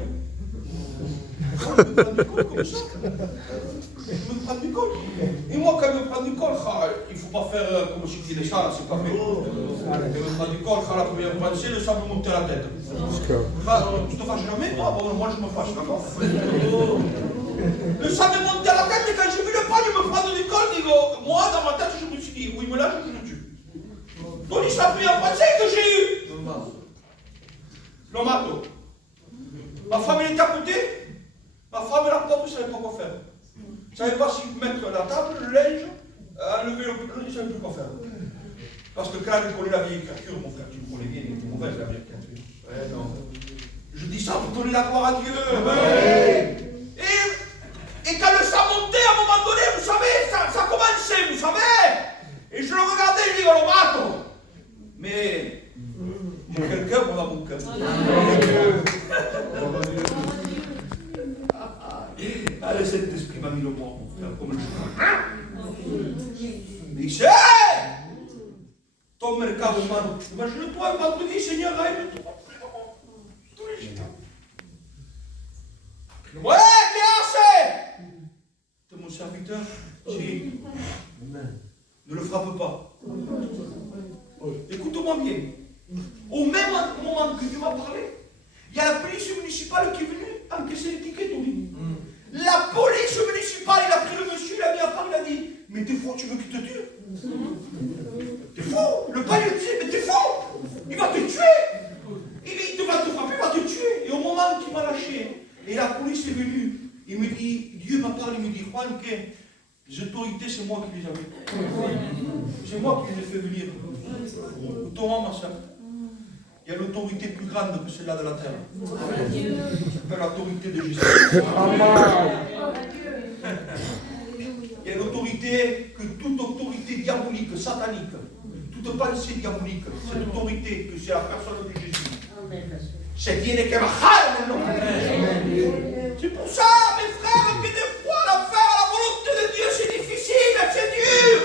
Il me prend du col comme ça. Il me prend du col. Et moi, quand il me prend du col, il ne faut pas faire comme si tu dis les chats, c'est pas fait. Il me prend du col, la première pensée, le sang me monte à la tête. Tu te fâches jamais, toi? Moi, je me fâche, d'accord? Le sang me monte à la tête, et quand j'ai vu le paille me prendre du col, moi, dans ma tête, je me suis dit, où il me lâche, je le tue. Donc, c'est la première pensée que j'ai eue. L'omato. Ma femme, elle était à côté. Ma femme, la pauvre, je ne savais pas quoi faire. Je ne savais pas si mettre la table, le linge, enlever le linge, je ne savais plus quoi faire. Parce que quand je connais la vieille créature, mon frère, tu me connais bien, elle était mauvaise, la vieille créature. Ouais, non. Je dis ça pour donner la gloire à Dieu. Ouais. Et quand le sang montait, à un moment donné, vous savez, ça commençait, vous savez. Et je le regardais, je dis, oh, bateau. Mais j'ai quelqu'un, mon amour, cœur. Allez, cet esprit m'a mis le mort, mon frère, comme le chemin. Mais c'est comme mercado humano. Imagine-toi un vendredi, Seigneur, tous les jours. Ouais, c'est de mon serviteur, ne le frappe pas. Écoute-moi bien. Au même moment que tu m'as parlé, il y a la police municipale qui est venue encaisser les tickets. La police municipale, il a pris le monsieur, il a mis à part, il a dit, mais t'es fou, tu veux qu'il te tue? T'es fou. Le père lui dit, mais t'es fou, il va te tuer. Il va te frapper, il va te tuer. Et au moment qu'il m'a lâché, et la police est venue, il me dit, Dieu m'a parlé, il me dit, Juan, que les autorités, c'est moi qui les avais. C'est moi qui les ai fait venir. Autrement, ma soeur, il y a l'autorité plus grande que celle-là de la terre. C'est l'autorité de Jésus. Il y a l'autorité que toute autorité diabolique, satanique, toute pensée diabolique, cette autorité que c'est la personne de Jésus. C'est tiene que bajar en el nombre de Jésus. C'est pour ça, mes frères, que des fois, faire la volonté de Dieu, c'est difficile, c'est dur.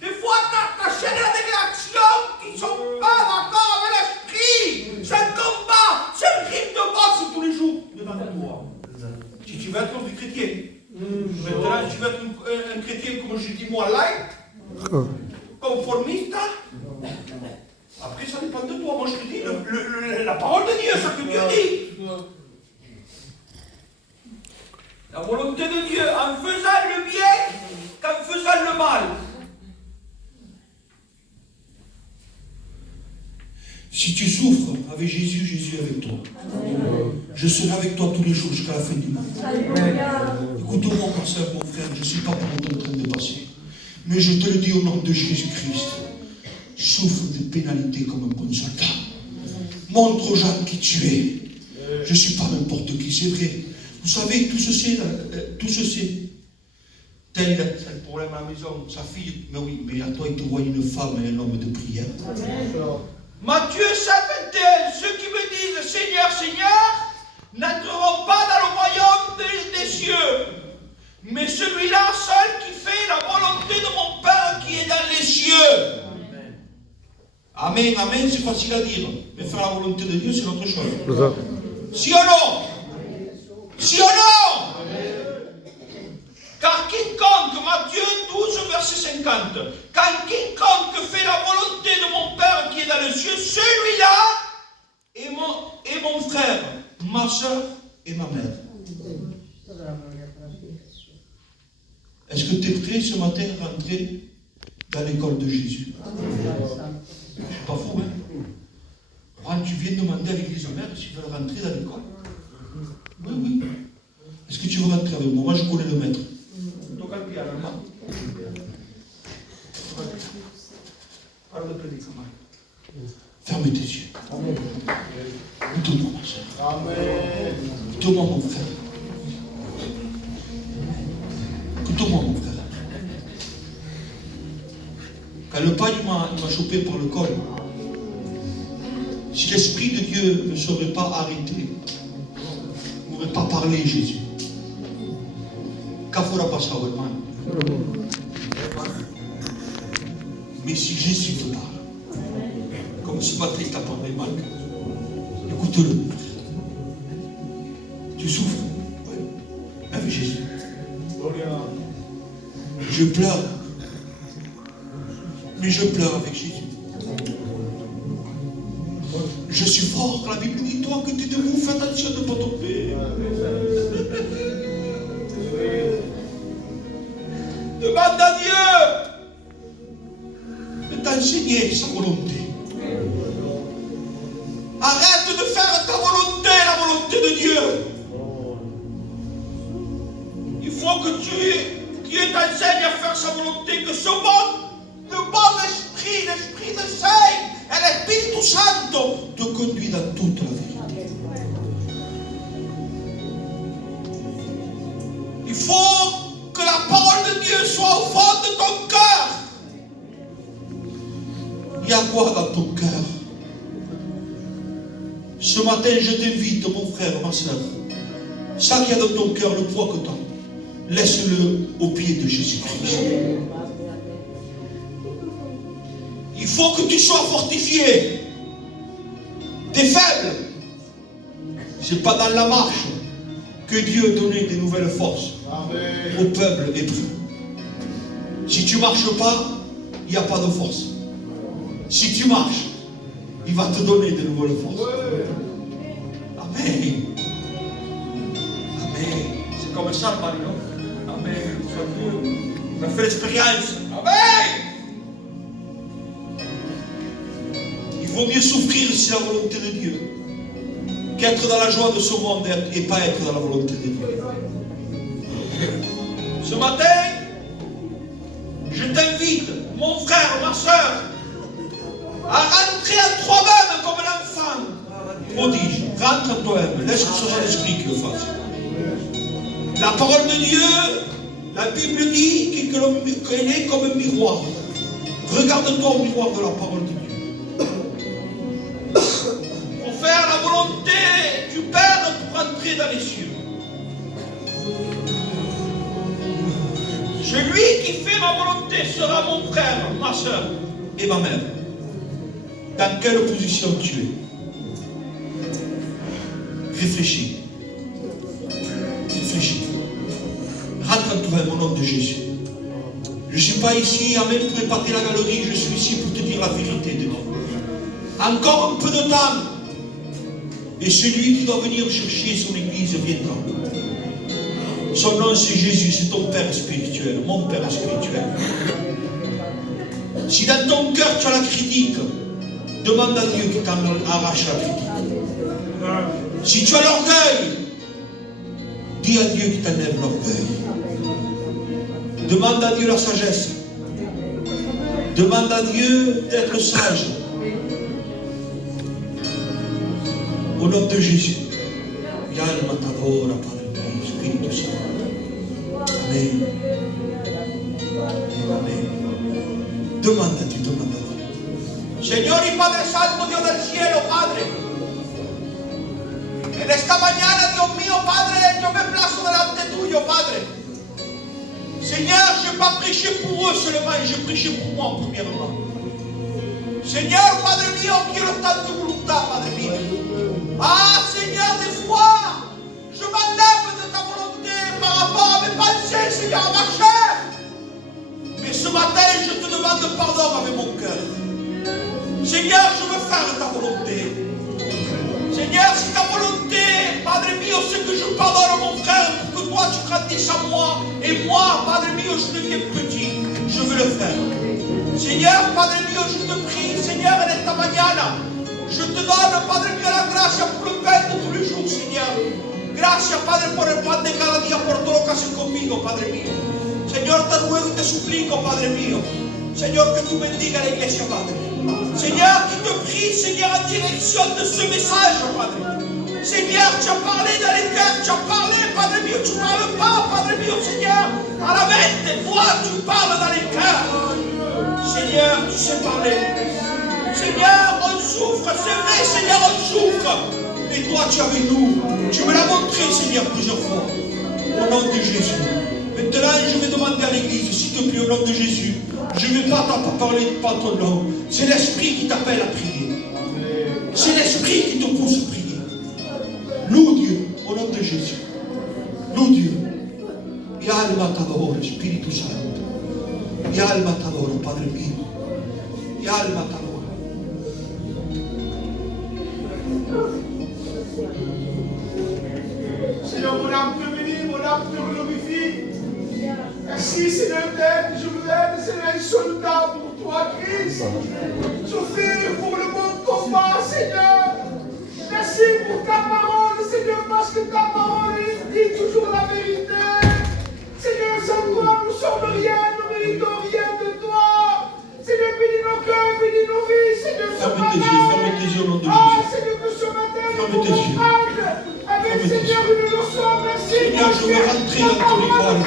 Des fois, t'achètes des réactions qui ne sont pas d'accord avec l'esprit. C'est un combat, c'est un crime de boxe tous les jours devant toi. Si tu veux être un chrétien, maintenant, tu veux être un chrétien, comme je dis moi, light, conformiste. Après, ça dépend de toi. Moi, je te dis, la parole de Dieu, ça que Dieu dit. La volonté de Dieu, en faisant le bien qu'en faisant le mal. Si tu souffres avec Jésus, Jésus est avec toi. Je serai avec toi tous les jours jusqu'à la fin du monde. Écoute-moi, mon soeur, mon frère, je ne suis pas pour en train de passer. Mais je te le dis au nom de Jésus-Christ. Souffre des pénalités comme un bon soldat. Montre aux gens qui tu es. Je ne suis pas n'importe qui, c'est vrai. Vous savez, tout ceci. Tel il a un problème à la maison, sa fille, mais oui, mais à toi il te voit une femme et un homme de prière. Matthieu 7:21, ceux qui me disent Seigneur, Seigneur, n'entreront pas dans le royaume des cieux, mais celui-là seul qui fait la volonté de mon Père qui est dans les cieux. Amen, amen, c'est facile à dire. Mais faire la volonté de Dieu, c'est autre chose. Si ou non? Si ou non? Car quiconque, Matthieu 12, verset 50, car quiconque fait la volonté de mon Père qui est dans les cieux, celui-là est mon frère, ma soeur et ma mère. Est-ce que tu es prêt ce matin à rentrer dans l'école de Jésus? Je ne suis pas fou, hein? Juan, tu viens demander à l'église mère s'ils veulent rentrer dans l'école? Oui, oui. Est-ce que tu veux rentrer avec moi? Moi, je connais le maître. Ferme tes yeux. Écoute-moi, ma soeur. Écoute-moi, mon frère. Écoute-moi, mon frère. Quand le pagne m'a chopé par le col, si l'Esprit de Dieu ne serait pas arrêté, ne m'aurait pas parlé, Jésus. Qu'afora pas ça, mais si Jésus te parle, comme ce matin il t'a parlé mal, écoute-le. Tu souffres, oui, avec Jésus. Je pleure, mais je pleure avec Jésus. Je suis fort, la Bible dit, toi que tu es debout, fais attention de ne pas tomber. Demande à Dieu de t'enseigner sa volonté. Arrête de faire ta volonté, la volonté de Dieu. Il faut que Dieu t'enseigne à faire sa volonté, que ce le bon esprit, l'Esprit de Saint, et l'Esprit Santo te conduit dans toute la vérité. Il faut que la parole de Dieu soit au fond de ton cœur. Il y a quoi dans ton cœur? Ce matin, je t'invite, mon frère, ma soeur, ça qu'il y a dans ton cœur, le poids que tu as, laisse-le au pied de Jésus-Christ. Il faut que tu sois fortifié. Tu es faible. C'est pas dans la marche que Dieu donnait des nouvelles forces au peuple hébreu. Si tu ne marches pas, il n'y a pas de force. Si tu marches, il va te donner de nouvelles forces. Amen. Amen. C'est comme ça, Marie, non? Amen. On a fait l'expérience. Amen. Il vaut mieux souffrir si c'est la volonté de Dieu qu'être dans la joie de ce monde et pas être dans la volonté de Dieu. Ce matin, je t'invite, mon frère, ma soeur, à rentrer en toi-même comme l'enfant prodige. Rentre en toi-même. Laisse que ce soit l'esprit qui le fasse. La parole de Dieu, la Bible dit qu'elle est comme un miroir. Regarde-toi au miroir de la parole de Dieu. Pour faire la volonté du Père pour entrer dans les cieux. Celui qui fait ma volonté sera mon frère, ma soeur et ma mère. Dans quelle position tu es? Réfléchis. Réfléchis. Rentre en toi au nom de Jésus. Je ne suis pas ici, amen, pour épater la galerie, je suis ici pour te dire la vérité de Dieu. Encore un peu de temps. Et celui qui doit venir chercher son église viendra. Son nom c'est Jésus, c'est ton Père spirituel, mon Père spirituel. Si dans ton cœur tu as la critique, demande à Dieu qu'il t'en arrache la critique. Si tu as l'orgueil, dis à Dieu qu'il t'enlève l'orgueil. Demande à Dieu la sagesse. Demande à Dieu d'être sage. Au nom de Jésus. Yalma Tavora, Padre mio, Spirito Santo. Amen. Amen. Demande a Dieu, demande a Dieu. Señor y Padre Santo, Dios del cielo, Padre. En esta mañana, Dios mío, Padre, yo me plazo delante tuyo, Padre. Seigneur, je n'ai pas prêché pour eux seulement, j'ai prêché pour moi premièrement. Seigneur, Padre mio, quiero tanto voluntad, Padre mio. Ah, Seigneur, des fois, je m'enlève de ta volonté par rapport à mes pensées, Seigneur, à ma chair. Mais ce matin, je te demande pardon avec mon cœur. Seigneur, je veux faire ta volonté. Seigneur, si ta volonté, Padre mio, c'est que je pardonne mon frère pour que toi tu grandisses à moi et moi, Padre mio, je deviens petit. Je veux le faire. Seigneur, Padre mio, je te prie, Seigneur, en esta mañana, je te donne, Padre mio, la gracia por el pan de tous les jours, Señor. Gracias, Padre, por el pan de cada día, por todo lo que haces conmigo, Padre mío. Señor, te ruego y te suplico, Padre mío. Señor, que tú bendiga la iglesia, Padre. Seigneur, qui te prie, Seigneur, en direction de ce message, Padre. Seigneur, tu as parlé dans les cœurs, tu as parlé, Padre mio, tu ne parles pas, Padre mio, Seigneur, à la mente, toi, tu parles dans les cœurs. Seigneur, tu sais parler. Seigneur, on souffre, c'est vrai, Seigneur, on souffre. Et toi, tu es avec nous. Tu me l'as montré, Seigneur, plusieurs fois. Au nom de Jésus. Maintenant, je vais demander à l'église, s'il te plaît, au nom de Jésus. Je ne vais pas parler pas ton nom. C'est l'esprit qui t'appelle à prier. C'est l'esprit qui te pousse à prier. Loue Dieu, au nom de Jésus. Loue Dieu. Yalma Tavora, Spirito Santo. Yalma Tavora, Padre mio. Yalma Tavora. Seigneur, mon âme te bénit, mon âme te glorifie. Merci, Seigneur, je vous aide, Seigneur, un soldat pour toi, Christ. Souffrir pour le bon combat, Seigneur. Merci pour ta parole, Seigneur, parce que ta parole dit toujours la vérité. Seigneur, sans toi, nous ne sommes rien, nous ne méritons rien de toi. Seigneur, bénis nos cœurs, bénis nos vies, Seigneur, ce matin. Ferme tes yeux au nom de Jésus. Ah, Seigneur, que ce matin, nous pouvons prendre avec, Seigneur, une leçon. Merci. Seigneur, je veux rentrer dans ton école.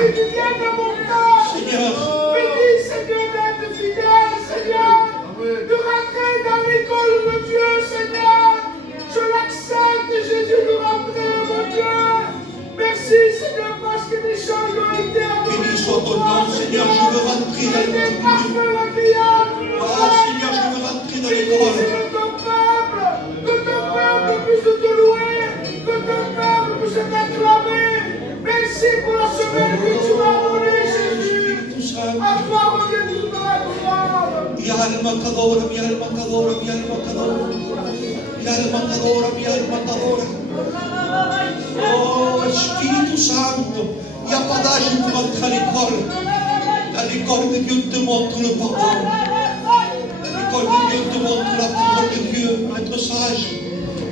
Seigneur. Bénis, Seigneur, d'être fidèle, Seigneur. De rentrer dans l'école de Dieu, Seigneur. Je l'accepte, Jésus, de rentrer, mon Dieu. Merci, Seigneur, parce que mes choses ont été abandonnées. Béni soit ton nom, Seigneur, je veux rentrer dans l'école de Dieu. Parfait, agréable. Oh, Seigneur, je veux Que ton peuple puisse te louer, que ton peuple puisse t'acclamer. Merci pour la semaine que tu m'as donnée, Jésus. À toi revient toute la gloire. Mi alma t'adora, mi alma t'adora, mi alma t'adora. Mi alma t'adora, mi alma t'adora. Oh, Spirito Santo, il n'y a pas d'âge pour entrer à l'école. À l'école de Dieu te montre le pardon. À l'école de Dieu te montre la parole de Dieu, être sage.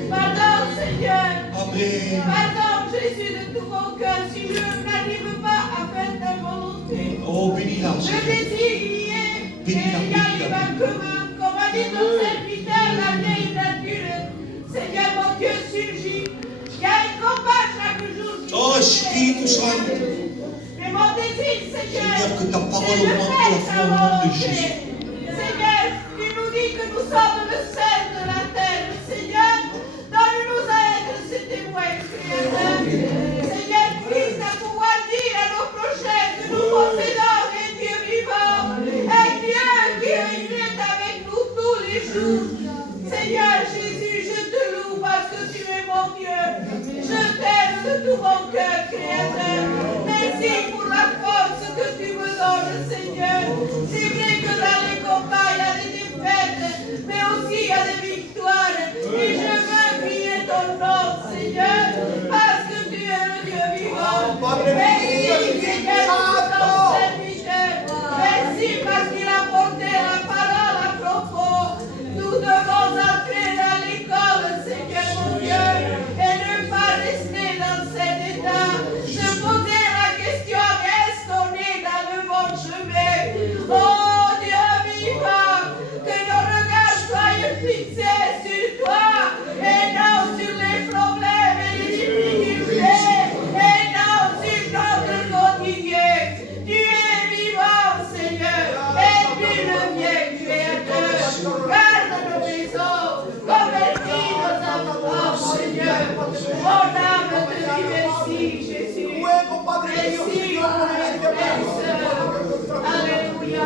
Pardon, Seigneur. Amen. Pardon, Jésus, de tout mon cœur, si je n'arrive pas à faire ta volonté. Oh, bénis-la, Je Seigneur. désire y être, mais il n'y arrive pas comme a dit ton serviteur, la vieille nature. Seigneur, mon Dieu, surgit. Il y a un combat chaque jour. Oh, Spirito Santo. Mais mon désir, Seigneur, Seigneur, que ta parole c'est de augmente faire la ta foi au nom de volonté. Jésus. Seigneur, tu nous dis que nous sommes le sel de la terre. Seigneur, donne-nous à être ces témoins, Créateur. Seigneur, puisse à pouvoir dire à nos prochains que nous possédons un Dieu vivant, un Dieu qui est avec nous tous les jours. Seigneur Jésus, je te loue parce que tu es mon Dieu. Je t'aime de tout mon cœur, Créateur. Merci pour la force que tu me donnes, Seigneur. C'est vrai que dans les combats, il y a des défaites, mais aussi il y a des victoires. Et je veux prier ton nom, Seigneur, parce que tu es le Dieu vivant. Merci, Seigneur, pour ton serviteur. Merci parce qu'il a porté la parole à propos. Nous devons entrer dans l'école, Seigneur mon Dieu, et ne pas rester dans cet état. Se poser la question, est-ce qu'on est dans le bon chemin? Oh Dieu vivant, que nos regards soient fixés sur toi et non sur les problèmes et les difficultés et non sur notre quotidien. Tu es vivant, Seigneur, et tu le viens, Créateur. Garde nos maisons, convertis nos enfants, Seigneur. Mon âme te dit merci, Jésus. Merci pour les frères. Alléluia.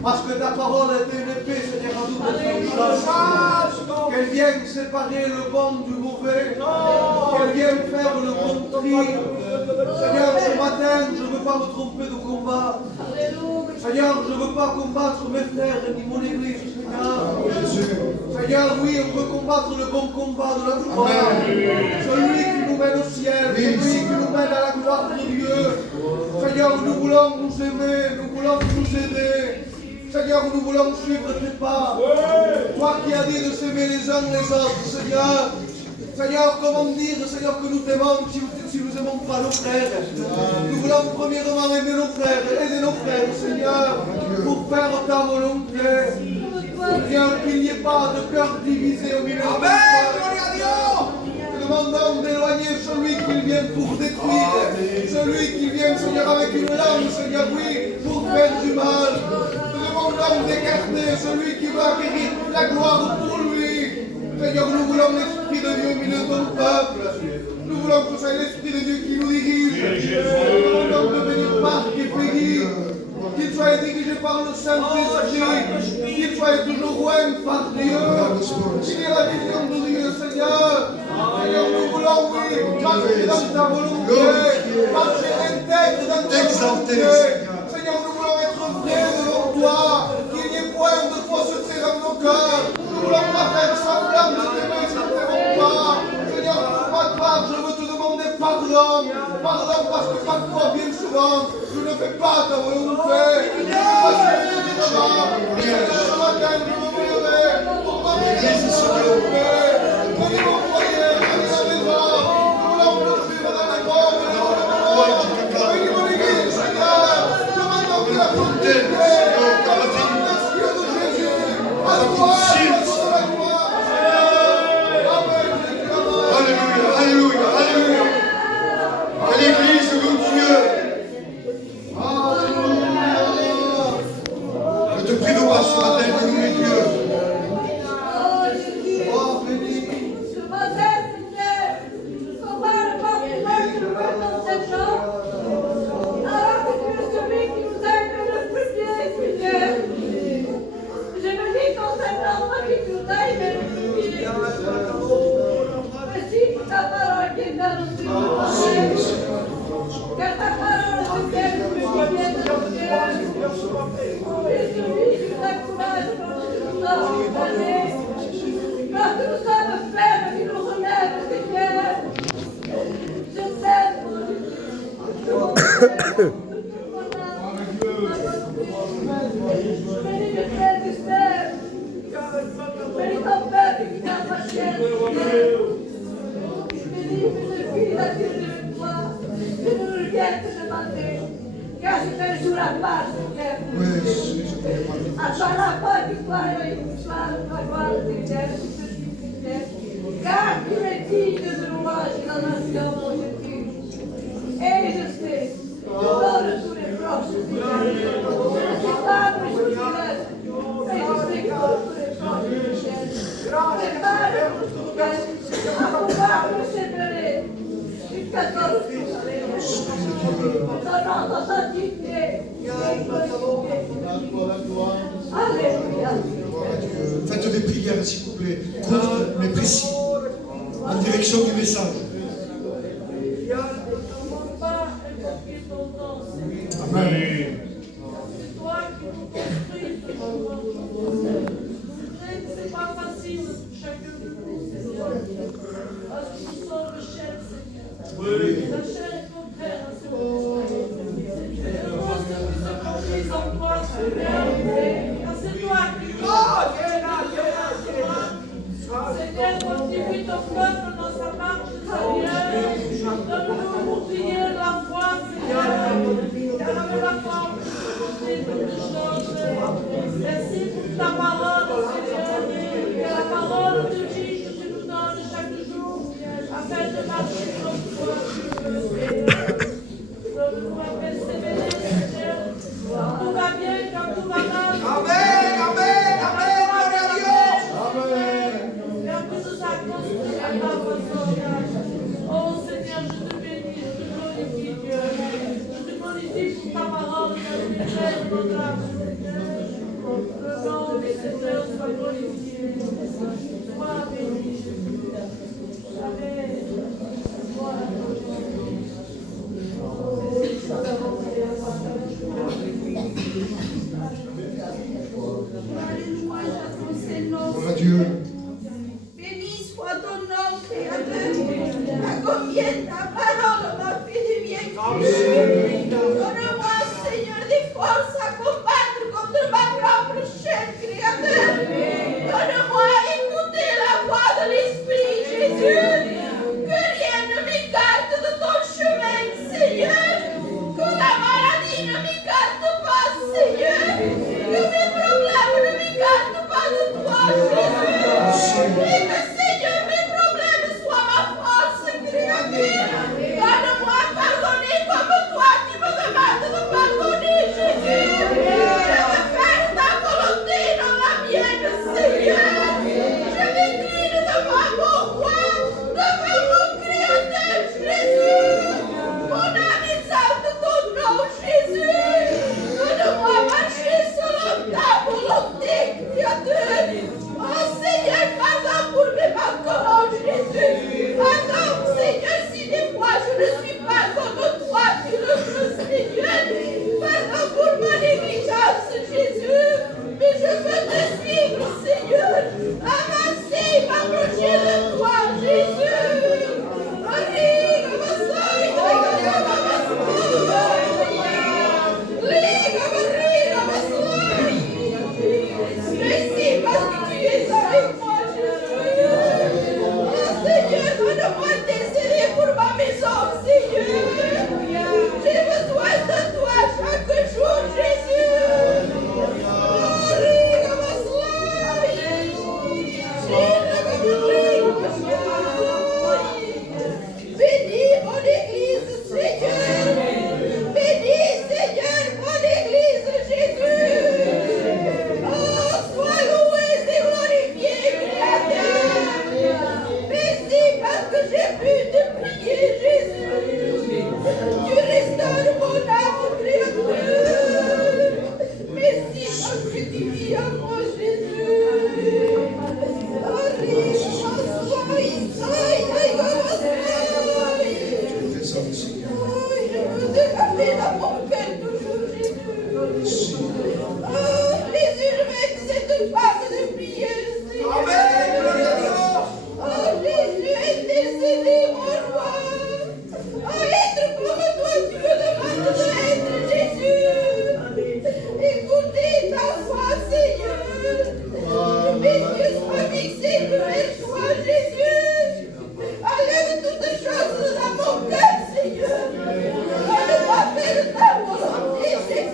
Parce que ta parole est une épée, Seigneur, à double tranchant. Qu'elle vienne séparer le bon du mauvais. Qu'elle vienne faire le bon tri. Seigneur, ce matin, je ne veux pas me tromper de combat. Seigneur, je ne veux pas combattre mes frères ni mon église, Seigneur. Seigneur, oui, on peut combattre le bon combat de la foi. Celui qui nous mène au ciel, celui qui nous mène à la gloire de Dieu. Seigneur, nous voulons nous aimer, nous voulons nous aider. Seigneur, nous voulons suivre tes pas. Toi qui as dit de s'aimer les uns les autres, Seigneur. Seigneur, comment dire, Seigneur, que nous t'aimons si nous n'aimons pas nos frères? Nous voulons premièrement aimer nos frères, aider nos frères, Seigneur, pour faire ta volonté. Seigneur, qu'il n'y ait pas de cœur divisé au milieu de nos frères. Nous demandons d'éloigner celui qui vient pour détruire, celui qui vient, Seigneur, avec une lame, Seigneur, oui, pour faire du mal. Nous demandons d'écarter celui qui veut acquérir la gloire pour lui. Seigneur, nous voulons l'Esprit de Dieu au milieu de ton peuple. Nous voulons que ce soit l'Esprit de Dieu qui nous dirige. Nous voulons devenir Marc et Peggy. Qu'il soit dirigé par le Saint-Esprit. Qu'il soit toujours loin par Dieu. Qu'il ait la vision de Dieu, Seigneur. Seigneur, nous voulons, oui, marcher dans ta volonté. Marcher intègre dans ta volonté. Seigneur, nous voulons être vrais devant toi. Qu'il n'y ait point de fausseté dans nos cœurs. Nous voulons pas faire semblant de t'aimer si nous ne t'aimons pas. Seigneur, pour ma part, je veux te demander pardon. Pardon parce que parfois, bien souvent, je ne fais pas ta volonté. Parce que je te dis devant. Ce matin, je veux me lever pour m'amener dans ta volonté. Venez mon foyer, venez la maison. Nous voulons te suivre dans la forme et dans le moment. Venez mon église, Seigneur. Demandons que la volonté de Dieu, de Jésus, à toi, la gloire. Amen. Alléluia, alléluia, alléluia. À l'église de Dieu. Je te prie de voir ce matin, Dieu, Bénis mes frères et sœurs. Bénis ton peuple qui t'a marché. Bénis mes filles d'attirer de toi. Que nous ne viennent te demander. Car c'est un jour à part, Seigneur. À toi la part du toi et l'histoire, la gloire, Seigneur. Car tu es digne de louange et d'adoration, mon Jésus. Et je sais, tu donnes tous les proches, Seigneur. Je ne suis pas mais je suis là. Mais je sais que tous les proches, Seigneur. Prépare pour tout à pouvoir persévérer jusqu'à ton retour. Ton nom dans ta dignité et glorifié. Alléluia. Faites des prières, s'il vous plaît, courtes mais précises, en direction du message. Amen. C'est toi qui nous construis ce moment. C'est pas facile pour chacun de nous, Seigneur. Parce que nous sommes le chef, Seigneur. La chair est contraire à ce que nous sommes. Seigneur, nous sommes compris en toi, Seigneur. Car c'est toi qui nous Seigneur, fortifie ton peuple dans sa marche, Seigneur. Donne-nous le bouclier de la foi, Seigneur. Car avec la foi, on peut accomplir toutes choses. Merci pour ta parole, Seigneur. Et la parole de vie que tu nous donnes chaque jour, afin de marcher comme toi, Seigneur. Donne-nous à persévérer, Seigneur. Quand tout va bien, quand tout va mal. Amen, amen, amen, gloire à Dieu. Oh Seigneur, je te bénis, je te glorifie, Dieu. Je te glorifie pour ta parole, ta lumière, notre âme, Seigneur. Le nom du Seigneur soit glorifié. Sois béni, Jésus. Amen. Gloire à Gloire à Dieu. Béni soit ton nom, Créateur. À combien ta parole m'a fait du bien. Donne-moi, Seigneur, des forces à combattre contre ma propre chair, Créateur. Donne-moi à écouter la voix de l'Esprit, Jésus. Que rien ne m'écarte de ton chemin, Seigneur. Que la maladie ne m'écarte pas, Seigneur. Que mes problèmes ne m'écartent pas de toi, Jésus. yeux soient fixés vers toi, Jésus. Enlève toutes choses dans mon cœur, Seigneur. Je ne pas faire ta volonté, Jésus.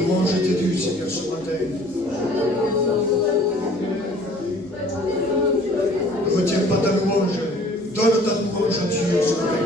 Louange t'est due, Seigneur, ce matin. Ne retiens pas ta louange. Donne ta louange à Dieu ce matin.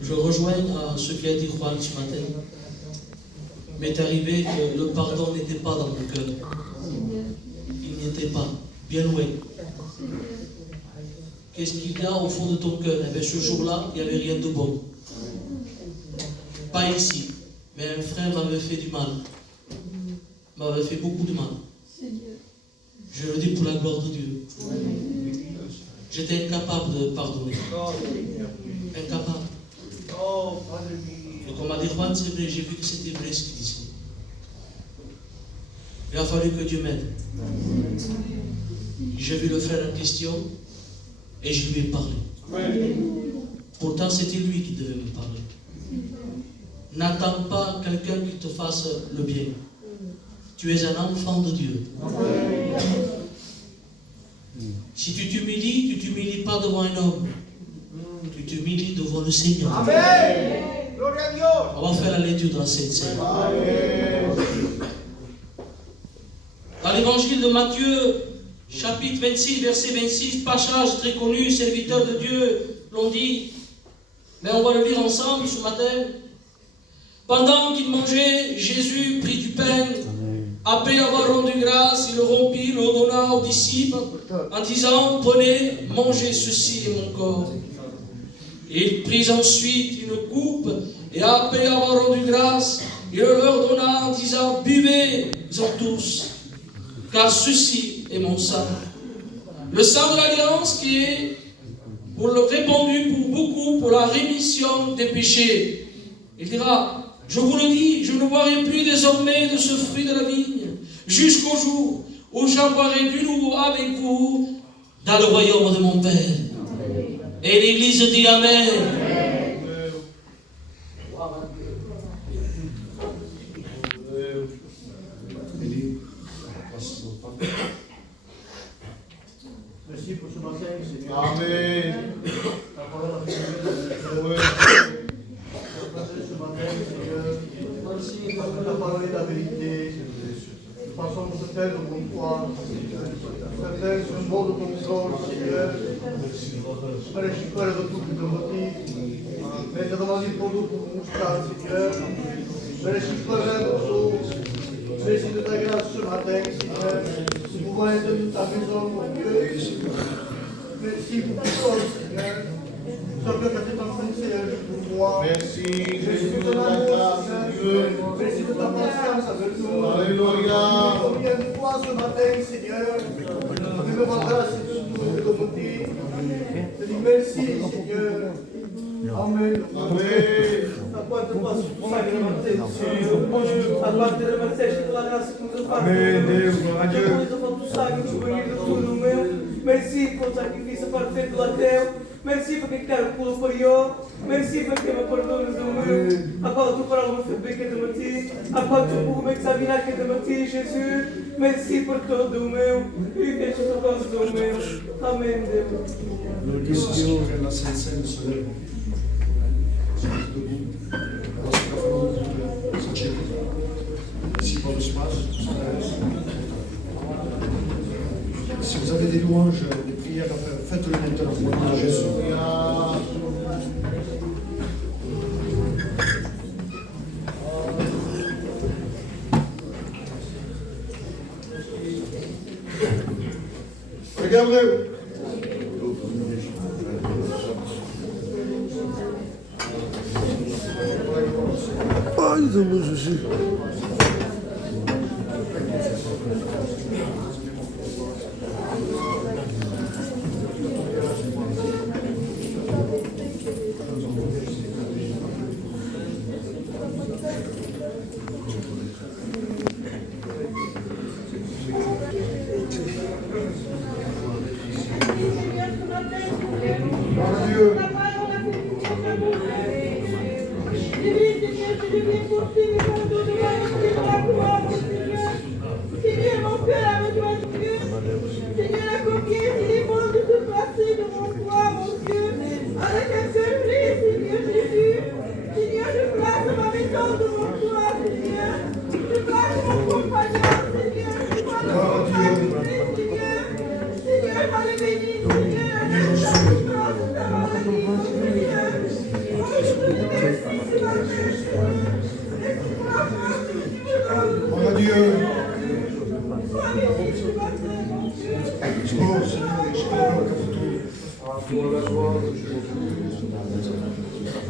Je rejoins à ce qu'a dit Juan ce matin. M'est arrivé que le pardon n'était pas dans mon cœur. Il n'y était pas, bien loin. Qu'est-ce qu'il y a au fond de ton cœur? Eh bien, ce jour-là, il n'y avait rien de bon. Pas ici, mais un frère m'avait fait du mal. M'avait fait beaucoup de mal. Je le dis pour la gloire de Dieu. J'étais incapable de pardonner. Incapable. Et comme a dit Juan, c'est vrai, j'ai vu que c'était vrai ce qu'il disait. Il a fallu que Dieu m'aide. J'ai vu le frère en question et je lui ai parlé. Pourtant, c'était lui qui devait me parler. N'attends pas quelqu'un qui te fasse le bien. Tu es un enfant de Dieu. Si tu t'humilies pas devant un homme. Tu t'humilies devant le Seigneur. Amen. Gloria a Dios. On va faire la lecture dans cette scène. Dans l'évangile de Matthieu, chapitre 26, verset 26, passage très connu, serviteurs de Dieu l'ont dit, mais on va le lire ensemble ce matin. Pendant qu'il mangeait, Jésus prit du pain, après avoir rendu grâce, il le rompit, le donna aux disciples, en disant, prenez, mangez, ceci est mon corps. Et il prit ensuite une coupe, et après avoir rendu grâce, il le leur donna en disant, buvez-en tous, car ceci est mon sang. Le sang de l'alliance qui est pour le répandu pour beaucoup pour la rémission des péchés. Il dira, je vous le dis, je ne boirai plus désormais de ce fruit de la vigne, jusqu'au jour où j'en boirai du nouveau avec vous dans le royaume de mon Père. Et l'Église dit Amen. Merci pour ce matin, Seigneur. Amen. Ta parole a fait ce matin, Seigneur. Parce que ta parole est la vérité. Nous passons certaines de mon foi, certaines symbole de ton trône, Seigneur. Merci pour le retour de motif. Mais demandé pour nous pour nous stars, Seigneur. Merci pour le merci de ta grâce ce matin, Seigneur. Nous pouvons être de ta maison, mon Dieu. Merci pour tout ça, Seigneur. Seigneur, que tu es en train de faire pour moi. Merci, Jésus de ton amour, Seigneur. Merci de ta patience avec nous. Alléluia. Combien de fois ce matin, Seigneur, tu me rendras de ton motif. Je dis merci, Seigneur. Amen. Amen. A quanto posso sacramentar, Senhor? A quanto remaneceste pela graça que nos afasta. Amém, Deus, glória a Deus. Depois do vosso sangue, nos banheiros do tudo meu. Merci pelo sacrifício perfeito pela teu. Merci porque quero pelo pariu. Merci porque me perdoas do meu. A qual tu para uma febeca de mati. A qual tu por uma examinar que de mati, Jesus. Merci por todo o meu. E deixa o teu do meu. Amém, Deus. Glorifions Dieu et la Sainte Seine se lève. Ici par l'espace. Si vous avez des louanges, des prières à faire, faites-le maintenant au nom de Jésus. Regardez. Ai, Deus, Jésus.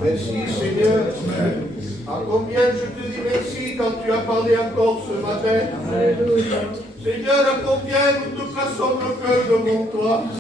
Merci Seigneur. À combien je te dis merci quand tu as parlé encore ce matin. Seigneur, à combien nous te plaçons le cœur devant toi.